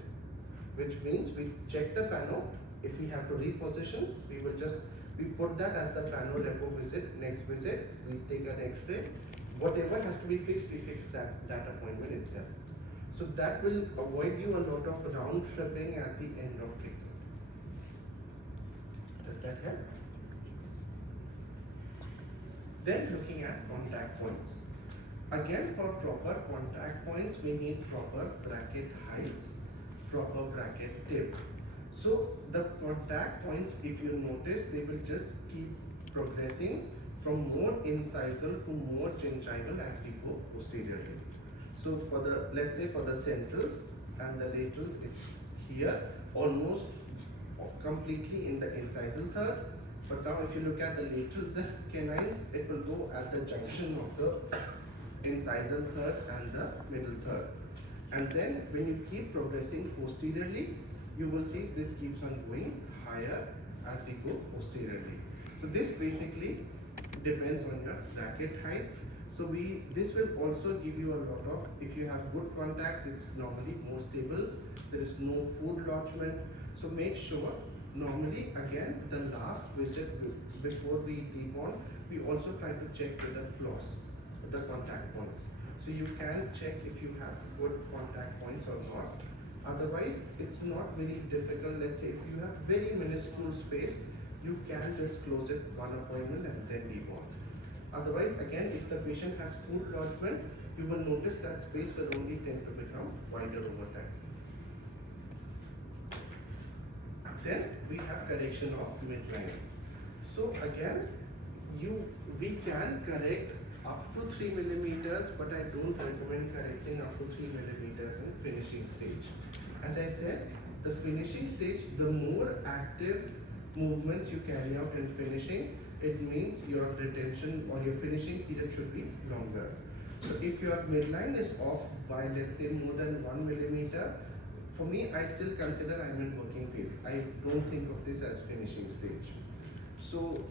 which means we check the panel. If we have to reposition, we put that as the pano repo visit. Next visit, we take an X-ray. Whatever has to be fixed, we fix that appointment itself. So that will avoid you a lot of round tripping at the end of treatment. Does that help? Then looking at contact points. Again, for proper contact points, we need proper bracket heights, proper bracket depth. So the contact points, if you notice, they will just keep progressing from more incisal to more gingival as we go posteriorly. So for the, let's say for the centrals and the laterals, it's here, almost completely in the incisal third. But now if you look at the laterals, the canines, it will go at the junction of the incisal third and the middle third. And then when you keep progressing posteriorly, you will see this keeps on going higher as we go posteriorly. So this basically depends on your bracket heights. So this will also give you a lot of, if you have good contacts, it's normally more stable. There is no food lodgement. So make sure, normally again, the last visit before we debond, we also try to check with the floss, the contact points. So you can check if you have good contact points or not. Otherwise, it's not very difficult. Let's say if you have very minuscule space, you can just close it one appointment and then debond. Otherwise, again, if the patient has food lodgement, you will notice that space will only tend to become wider over time. Then we have correction of midlines. So again, we can correct up to 3 millimeters, but I don't recommend correcting up to 3 millimeters in finishing stage. As I said, the finishing stage, the more active movements you carry out in finishing, it means your retention or your finishing period should be longer. So if your midline is off by, let's say, more than 1 millimeter, for me, I still consider I'm in working phase. I don't think of this as finishing stage. So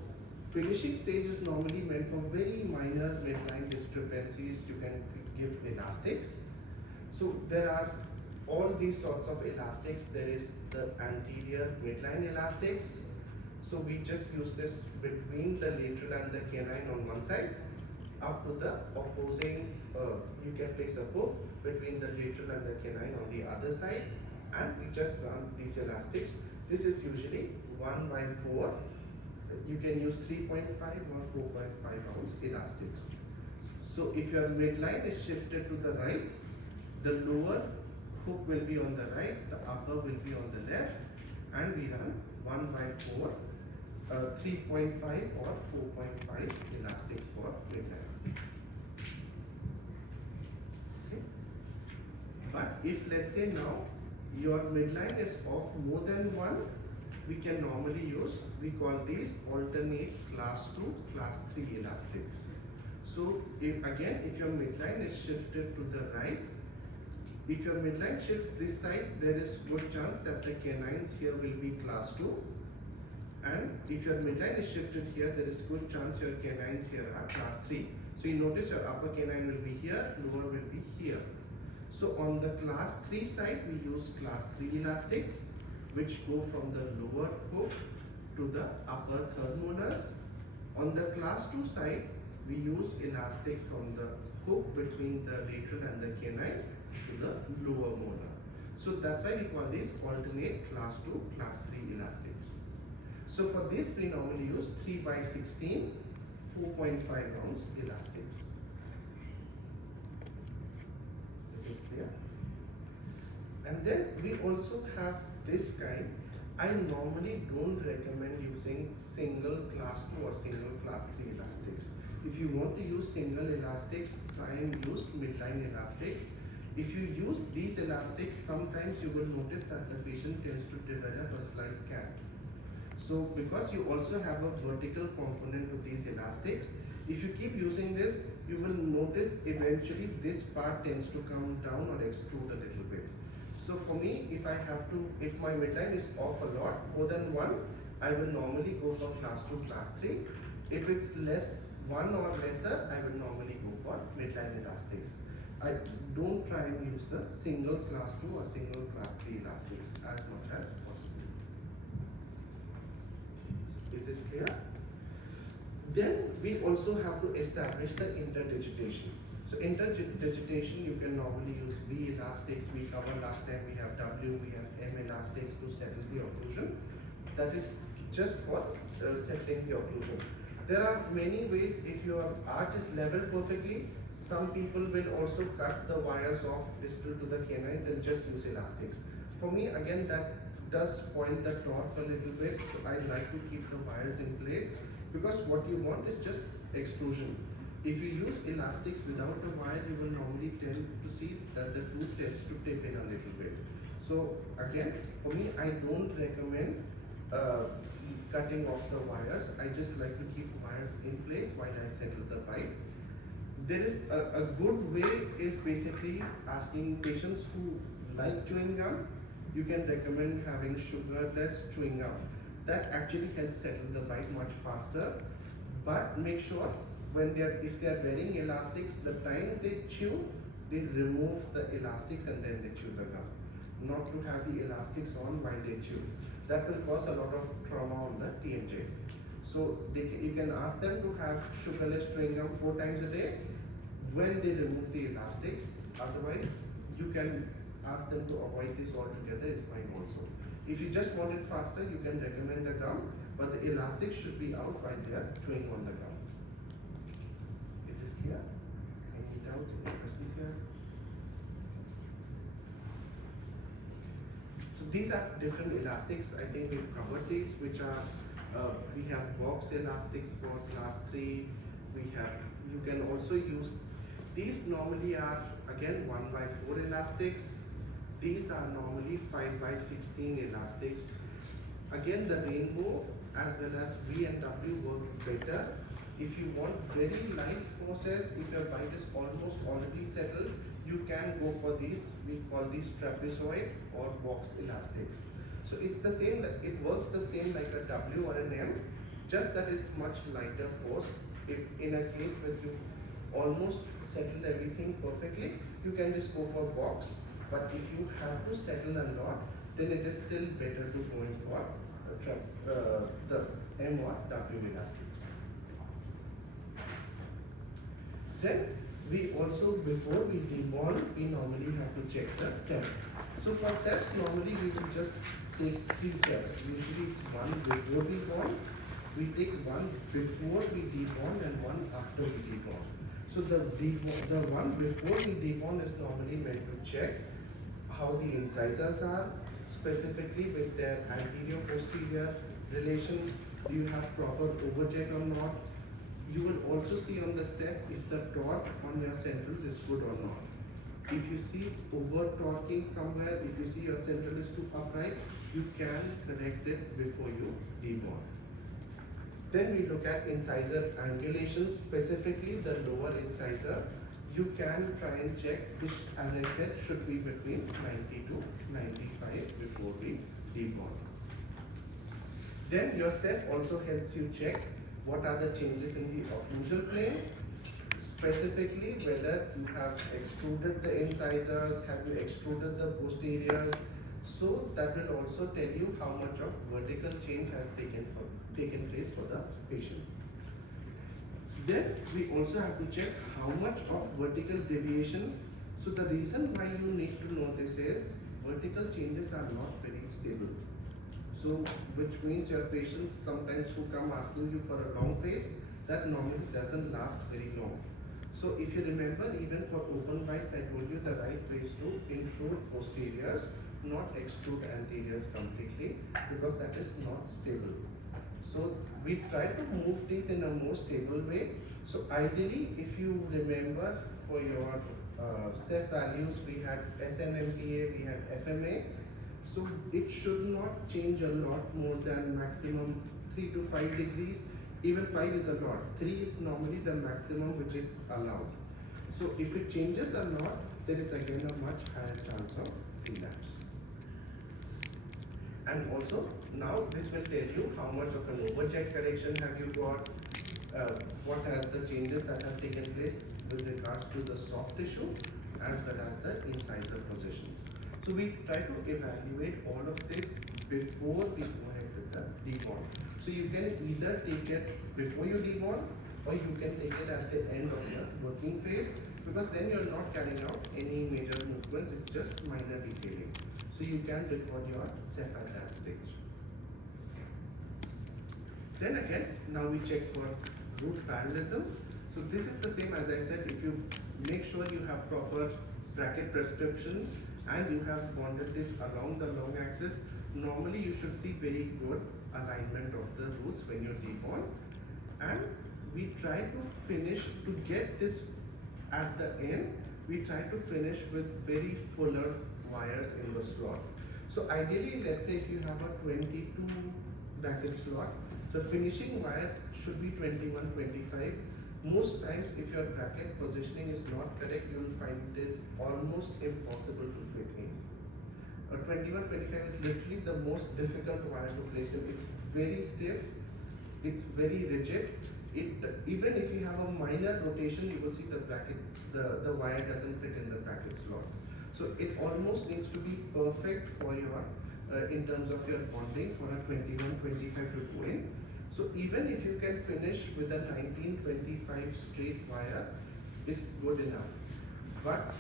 finishing stage is normally meant for very minor midline discrepancies. You can give elastics. So there are all these sorts of elastics. There is the anterior midline elastics. So we just use this between the lateral and the canine on one side, up to the opposing, you can place a hook between the lateral and the canine on the other side, and we just run these elastics. This is usually 1/4. You can use 3.5 or 4.5 ounce elastics. So if your midline is shifted to the right, the lower hook will be on the right, the upper will be on the left, and we run 1/4, 3.5 or 4.5 elastics for midline. Okay. But if, let's say, now your midline is off more than 1, we can normally use, we call these alternate class 2, class 3 elastics. So if your midline is shifted to the right, if your midline shifts this side, there is good chance that the canines here will be class 2. And if your midline is shifted here, there is good chance your canines here are class 3. So you notice your upper canine will be here, lower will be here. So on the class 3 side, we use class 3 elastics, which go from the lower hook to the upper third molars. On the class 2 side, we use elastics from the hook between the lateral and the canine to the lower molar. So that's why we call these alternate class 2, class 3 elastics. So for this, we normally use 3/16, 4.5 ounce elastics. This is clear. And then we also have this kind. I normally don't recommend using single class 2 or single class 3 elastics. If you want to use single elastics, try and use midline elastics. If you use these elastics, sometimes you will notice that the patient tends to develop a slight cat. So because you also have a vertical component to these elastics, if you keep using this, you will notice eventually this part tends to come down or extrude a little bit. So for me, if my midline is off a lot, more than 1, I will normally go for class 2, class 3. If it's less, 1 or lesser, I will normally go for midline elastics. I don't try and use the single class 2 or single class 3 elastics as much as possible. Is this clear? Then we also have to establish the interdigitation. So interdigitation, you can normally use V elastics. We covered last time, we have W, we have M elastics to settle the occlusion. That is just for settling the occlusion. There are many ways. If your arch is level perfectly, some people will also cut the wires off distal to the canines and just use elastics. For me, again, that does point the torque a little bit. So I like to keep the wires in place, because what you want is just extrusion. If you use elastics without a wire, you will normally tend to see that the tooth tends to tip in a little bit. So again, for me, I don't recommend cutting off the wires. I just like to keep wires in place while I settle the bite. There is a good way is basically asking patients who like chewing gum. You can recommend having sugarless chewing gum. That actually helps settle the bite much faster. But make sure if they are wearing elastics, the time they chew, they remove the elastics and then they chew the gum. Not to have the elastics on while they chew. That will cause a lot of trauma on the TMJ. So you can ask them to have sugarless chewing gum 4 times a day when they remove the elastics. Otherwise, you can ask them to avoid this altogether, it's fine also. If you just want it faster, you can recommend the gum, but the elastics should be out while they are chewing on the gum. Is this clear? Any doubts, any questions here? So these are different elastics. I think we've covered these, which are, we have box elastics for class 3. You can also use, these normally are again 1/4 elastics. These are normally 5/16 elastics. Again, the rainbow as well as V and W work better. If you want very light forces, if your bite is almost already settled, you can go for these, we call these trapezoid or box elastics. So it's the same, it works the same like a W or an M, just that it's much lighter force. If in a case where you almost settled everything perfectly, you can just go for box. But if you have to settle a lot, then it is still better to go in for the M or W elastics. Then we also, before we debond, we normally have to check the SEP. So for SEPs, normally we will just take 3 steps. Usually it's one before we bond, we take one before we debond and one after we debond. So the one before we debond is normally meant to check how the incisors are, specifically with their anterior-posterior relation. Do you have proper overjet or not? You will also see on the SEP if the torque on your centrals is good or not. If you see over torquing somewhere, if you see your central is too upright, you can correct it before you debond. Then we look at incisor angulation, specifically the lower incisor. You can try and check, which as I said should be between 90 to 95 before we debond. Then your SEP also helps you check what are the changes in the occlusal plane, specifically whether you have extruded the incisors, have you extruded the posteriors. So that will also tell you how much of vertical change has taken place for the patient. Then we also have to check how much of vertical deviation. So the reason why you need to know this is vertical changes are not very stable. So which means your patients sometimes who come asking you for a long face, that normally doesn't last very long. So if you remember, even for open bites, I told you the right way is to intrude posteriors, not extrude anteriors completely, because that is not stable. So we try to move teeth in a more stable way. So ideally, if you remember for your SEP values, we had SNMTA, we had FMA. So it should not change a lot more than maximum 3 to 5 degrees. Even 5 is a lot. 3 is normally the maximum which is allowed. So if it changes a lot, there is again a much higher chance of relapse. And also, now this will tell you how much of an overjet correction have you got, what are the changes that have taken place with regards to the soft tissue as well as the incisor positions. So we try to evaluate all of this before we go ahead with the debond. So you can either take it before you debond or you can take it at the end of your working phase, because then you're not carrying out any major movements, it's just minor detailing. So you can record your SEP at that stage. Then again, now we check for root parallelism. So this is the same as I said. If you make sure you have proper bracket prescription and you have bonded this along the long axis, normally you should see very good alignment of the roots when you debond. And we try to finish, to get this at the end, we try to finish with very fuller wires in the slot. So ideally, let's say if you have a 22 bracket slot, the finishing wire should be 21, 25. Most times, if your bracket positioning is not correct, you will find it's almost impossible to fit in. A 21, 25 is literally the most difficult wire to place in. It's very stiff, it's very rigid. even if you have a minor rotation, you will see the bracket, the wire doesn't fit in the bracket slot. So it almost needs to be perfect for your, in terms of your bonding for a 21-25 to go in. So even if you can finish with a 19-25 straight wire, is good enough. But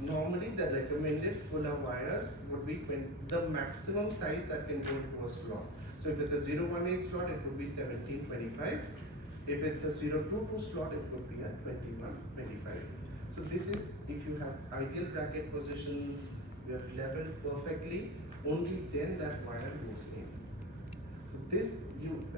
normally the recommended fuller wires would be the maximum size that can go into a slot. So if it's a 018 slot, it would be 17-25. If it's a 022 slot, it would be a 21-25. So this is if you have ideal bracket positions, you have leveled perfectly, only then that wire goes in. So this,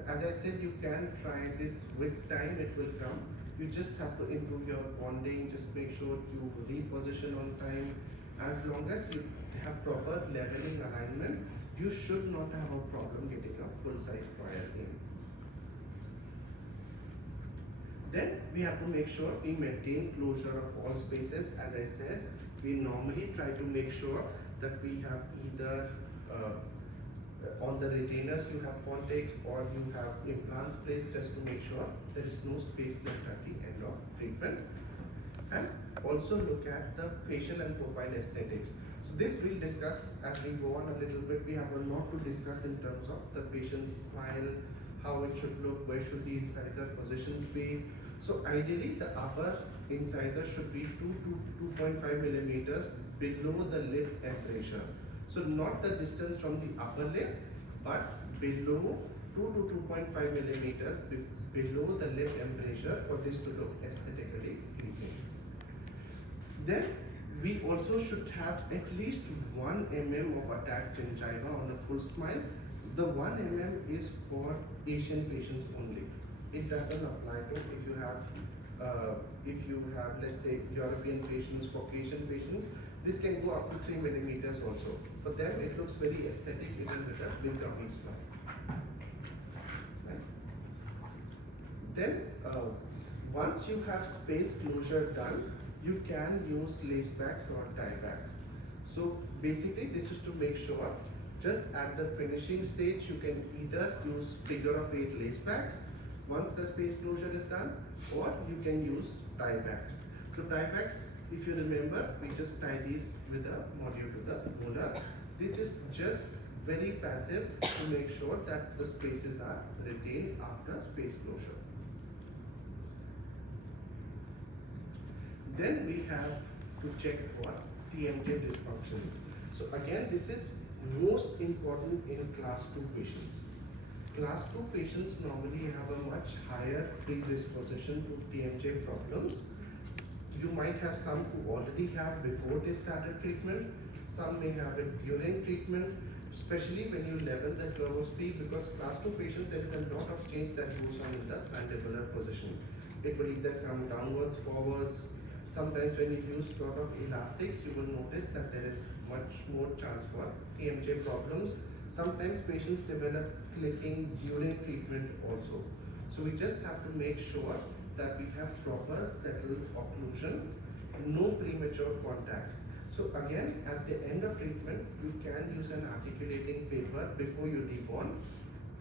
as I said, you can try this with time, it will come. You just have to improve your bonding, just make sure you reposition on time. As long as you have proper leveling alignment, you should not have a problem getting a full size wire in. Then we have to make sure we maintain closure of all spaces. As I said, we normally try to make sure that we have either on the retainers you have contacts or you have implants placed, just to make sure there is no space left at the end of treatment. And also look at the facial and profile aesthetics. So this we'll discuss as we go on a little bit. We have a lot to discuss in terms of the patient's smile, how it should look, where should the incisor positions be. So ideally the upper incisor should be 2 to 2.5 millimeters below the lip embrasure. So not the distance from the upper lip, but below 2 to 2.5 millimeters below the lip embrasure for this to look aesthetically pleasing. Then we also should have at least 1 mm of attached gingiva on a full smile. The 1 mm is for Asian patients only. It doesn't apply to if you have let's say European patients, Caucasian patients. This can go up to 3 millimeters also. For them it looks very aesthetic even with a big gummy smile. Right? Then once you have space closure done, you can use lace backs or tie backs. So basically this is to make sure just at the finishing stage you can either use figure of 8 lace backs once the space closure is done, or you can use tie backs. So tie backs, if you remember, we just tie these with a module to the molar. This is just very passive to make sure that the spaces are retained after space closure. Then we have to check for TMJ dysfunctions. So again, this is most important in class 2 patients. Class 2 patients normally have a much higher predisposition to TMJ problems. You might have some who already have before they started treatment. Some may have it during treatment, especially when you level the curve of speed, because class 2 patients, there is a lot of change that goes on in the mandibular position. It will either come downwards, forwards. Sometimes when you use a lot of elastics, you will notice that there is much more chance for TMJ problems. Sometimes patients develop clicking during treatment also. So we just have to make sure that we have proper settled occlusion, no premature contacts. So again, at the end of treatment, you can use an articulating paper before you debond.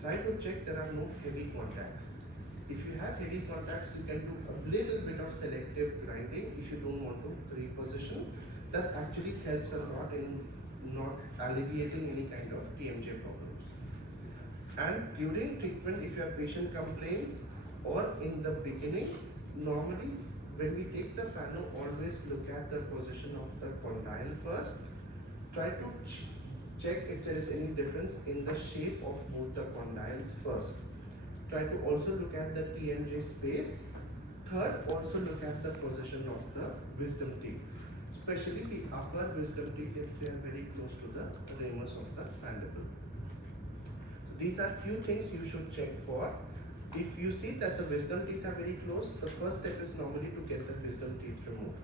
Try to check there are no heavy contacts. If you have heavy contacts, you can do a little bit of selective grinding if you don't want to reposition. That actually helps a lot in not alleviating any kind of TMJ problems. And during treatment, if your patient complains or in the beginning, normally when we take the pano, always look at the position of the condyle first. Try to check if there is any difference in the shape of both the condyles first. Try to also look at the TMJ space. Third, also look at the position of the wisdom teeth, especially the upper wisdom teeth if they are very close to the ramus of the mandible. So these are few things you should check for. If you see that the wisdom teeth are very close, the first step is normally to get the wisdom teeth removed.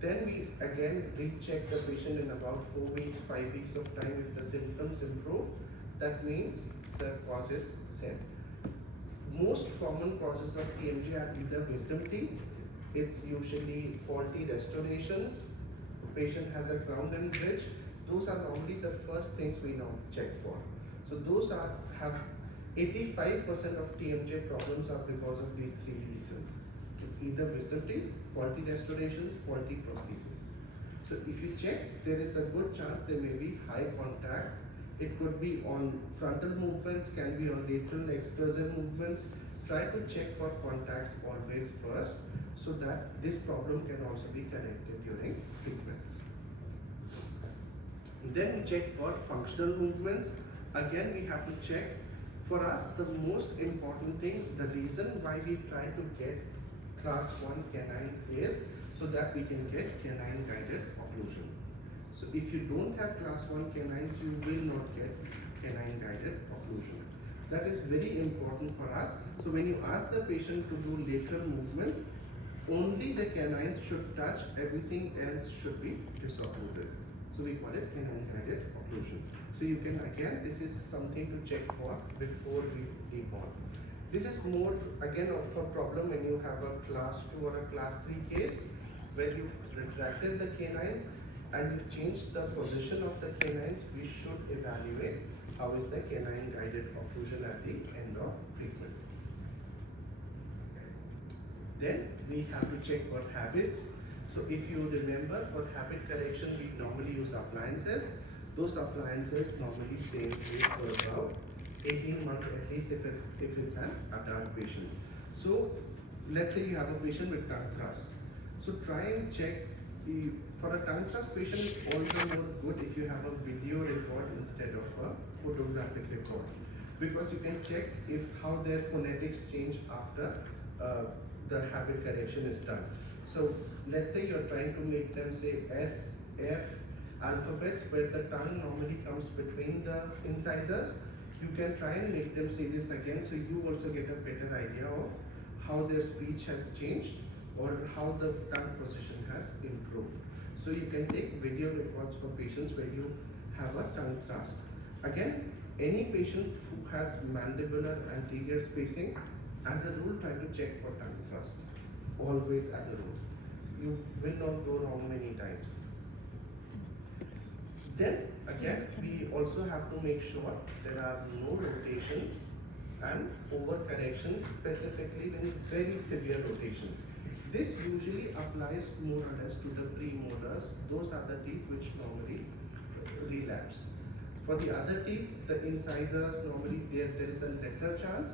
Then we again recheck the patient in about 4 weeks, 5 weeks of time. If the symptoms improve, that means the cause is set. Most common causes of TMJ are either wisdom teeth, it's usually faulty restorations, the patient has a crown and bridge. Those are normally the first things we now check for. So those have 85% of TMJ problems are because of these three reasons. It's either wisdom teeth, faulty restorations, faulty prosthesis. So if you check, there is a good chance there may be high contact. It could be on frontal movements, can be on lateral extensor movements. Try to check for contacts always first so that this problem can also be corrected during treatment. Then we check for functional movements. Again, we have to check. For us, the most important thing, the reason why we try to get class 1 canines is so that we can get canine guided occlusion. So if you don't have class 1 canines, you will not get canine guided occlusion. That is very important for us. So when you ask the patient to do lateral movements, only the canines should touch, everything else should be disoccluded. So we call it canine guided occlusion. So you can, again, this is something to check for before we leave on. This is more again of a problem when you have a class 2 or a class 3 case where you've retracted the canines and you've changed the position of the canines. We should evaluate how is the canine guided occlusion at the end of treatment. Then we have to check for habits. So if you remember, for habit correction we normally use appliances. Those appliances normally stay in place for about 18 months at least if it's an adult patient. So let's say you have a patient with tongue thrust. So try and check, for a tongue thrust patient it's all the more good if you have a video record instead of a photographic record, because you can check if how their phonetics change after the habit correction is done. So let's say you're trying to make them say S, F, alphabets where the tongue normally comes between the incisors. You can try and make them say this again so you also get a better idea of how their speech has changed or how the tongue position has improved. So you can take video records for patients where you have a tongue thrust. Again, any patient who has mandibular anterior spacing, as a rule try to check for tongue thrust. Always as a rule. You will not go wrong many times. Then again, we also have to make sure there are no rotations and overcorrections, specifically when very severe rotations. This usually applies more or less to the premolars. Those are the teeth which normally relapse. For the other teeth, the incisors normally there is a lesser chance,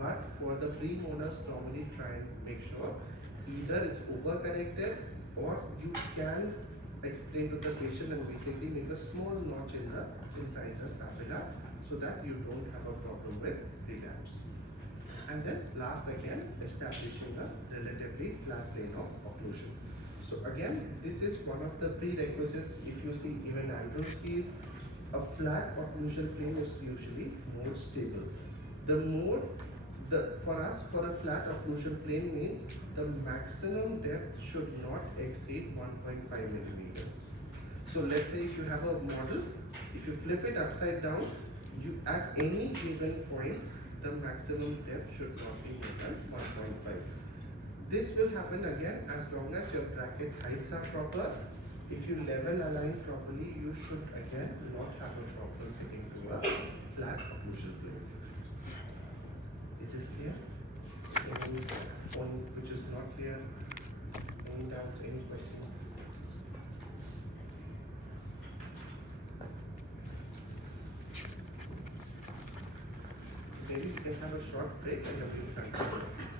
but for the premolars normally try and make sure either it's overcorrected or you can explain to the patient and basically make a small notch in the incisor papilla so that you don't have a problem with relapse. And then last again, establishing a relatively flat plane of occlusion. So again, this is one of the prerequisites. If you see even Andrewski's, a flat occlusal plane is usually more stable. For us, for a flat occlusal plane means the maximum depth should not exceed 1.5 millimeters. So let's say if you have a model, if you flip it upside down, you at any given point, the maximum depth should not be more than 1.5. This will happen again as long as your bracket heights are proper. If you level align properly, you should again not have a problem getting to a flat occlusal plane. Is this clear? Any one which is not clear? Any doubts? Any questions? Maybe we can have a short break and then we will continue.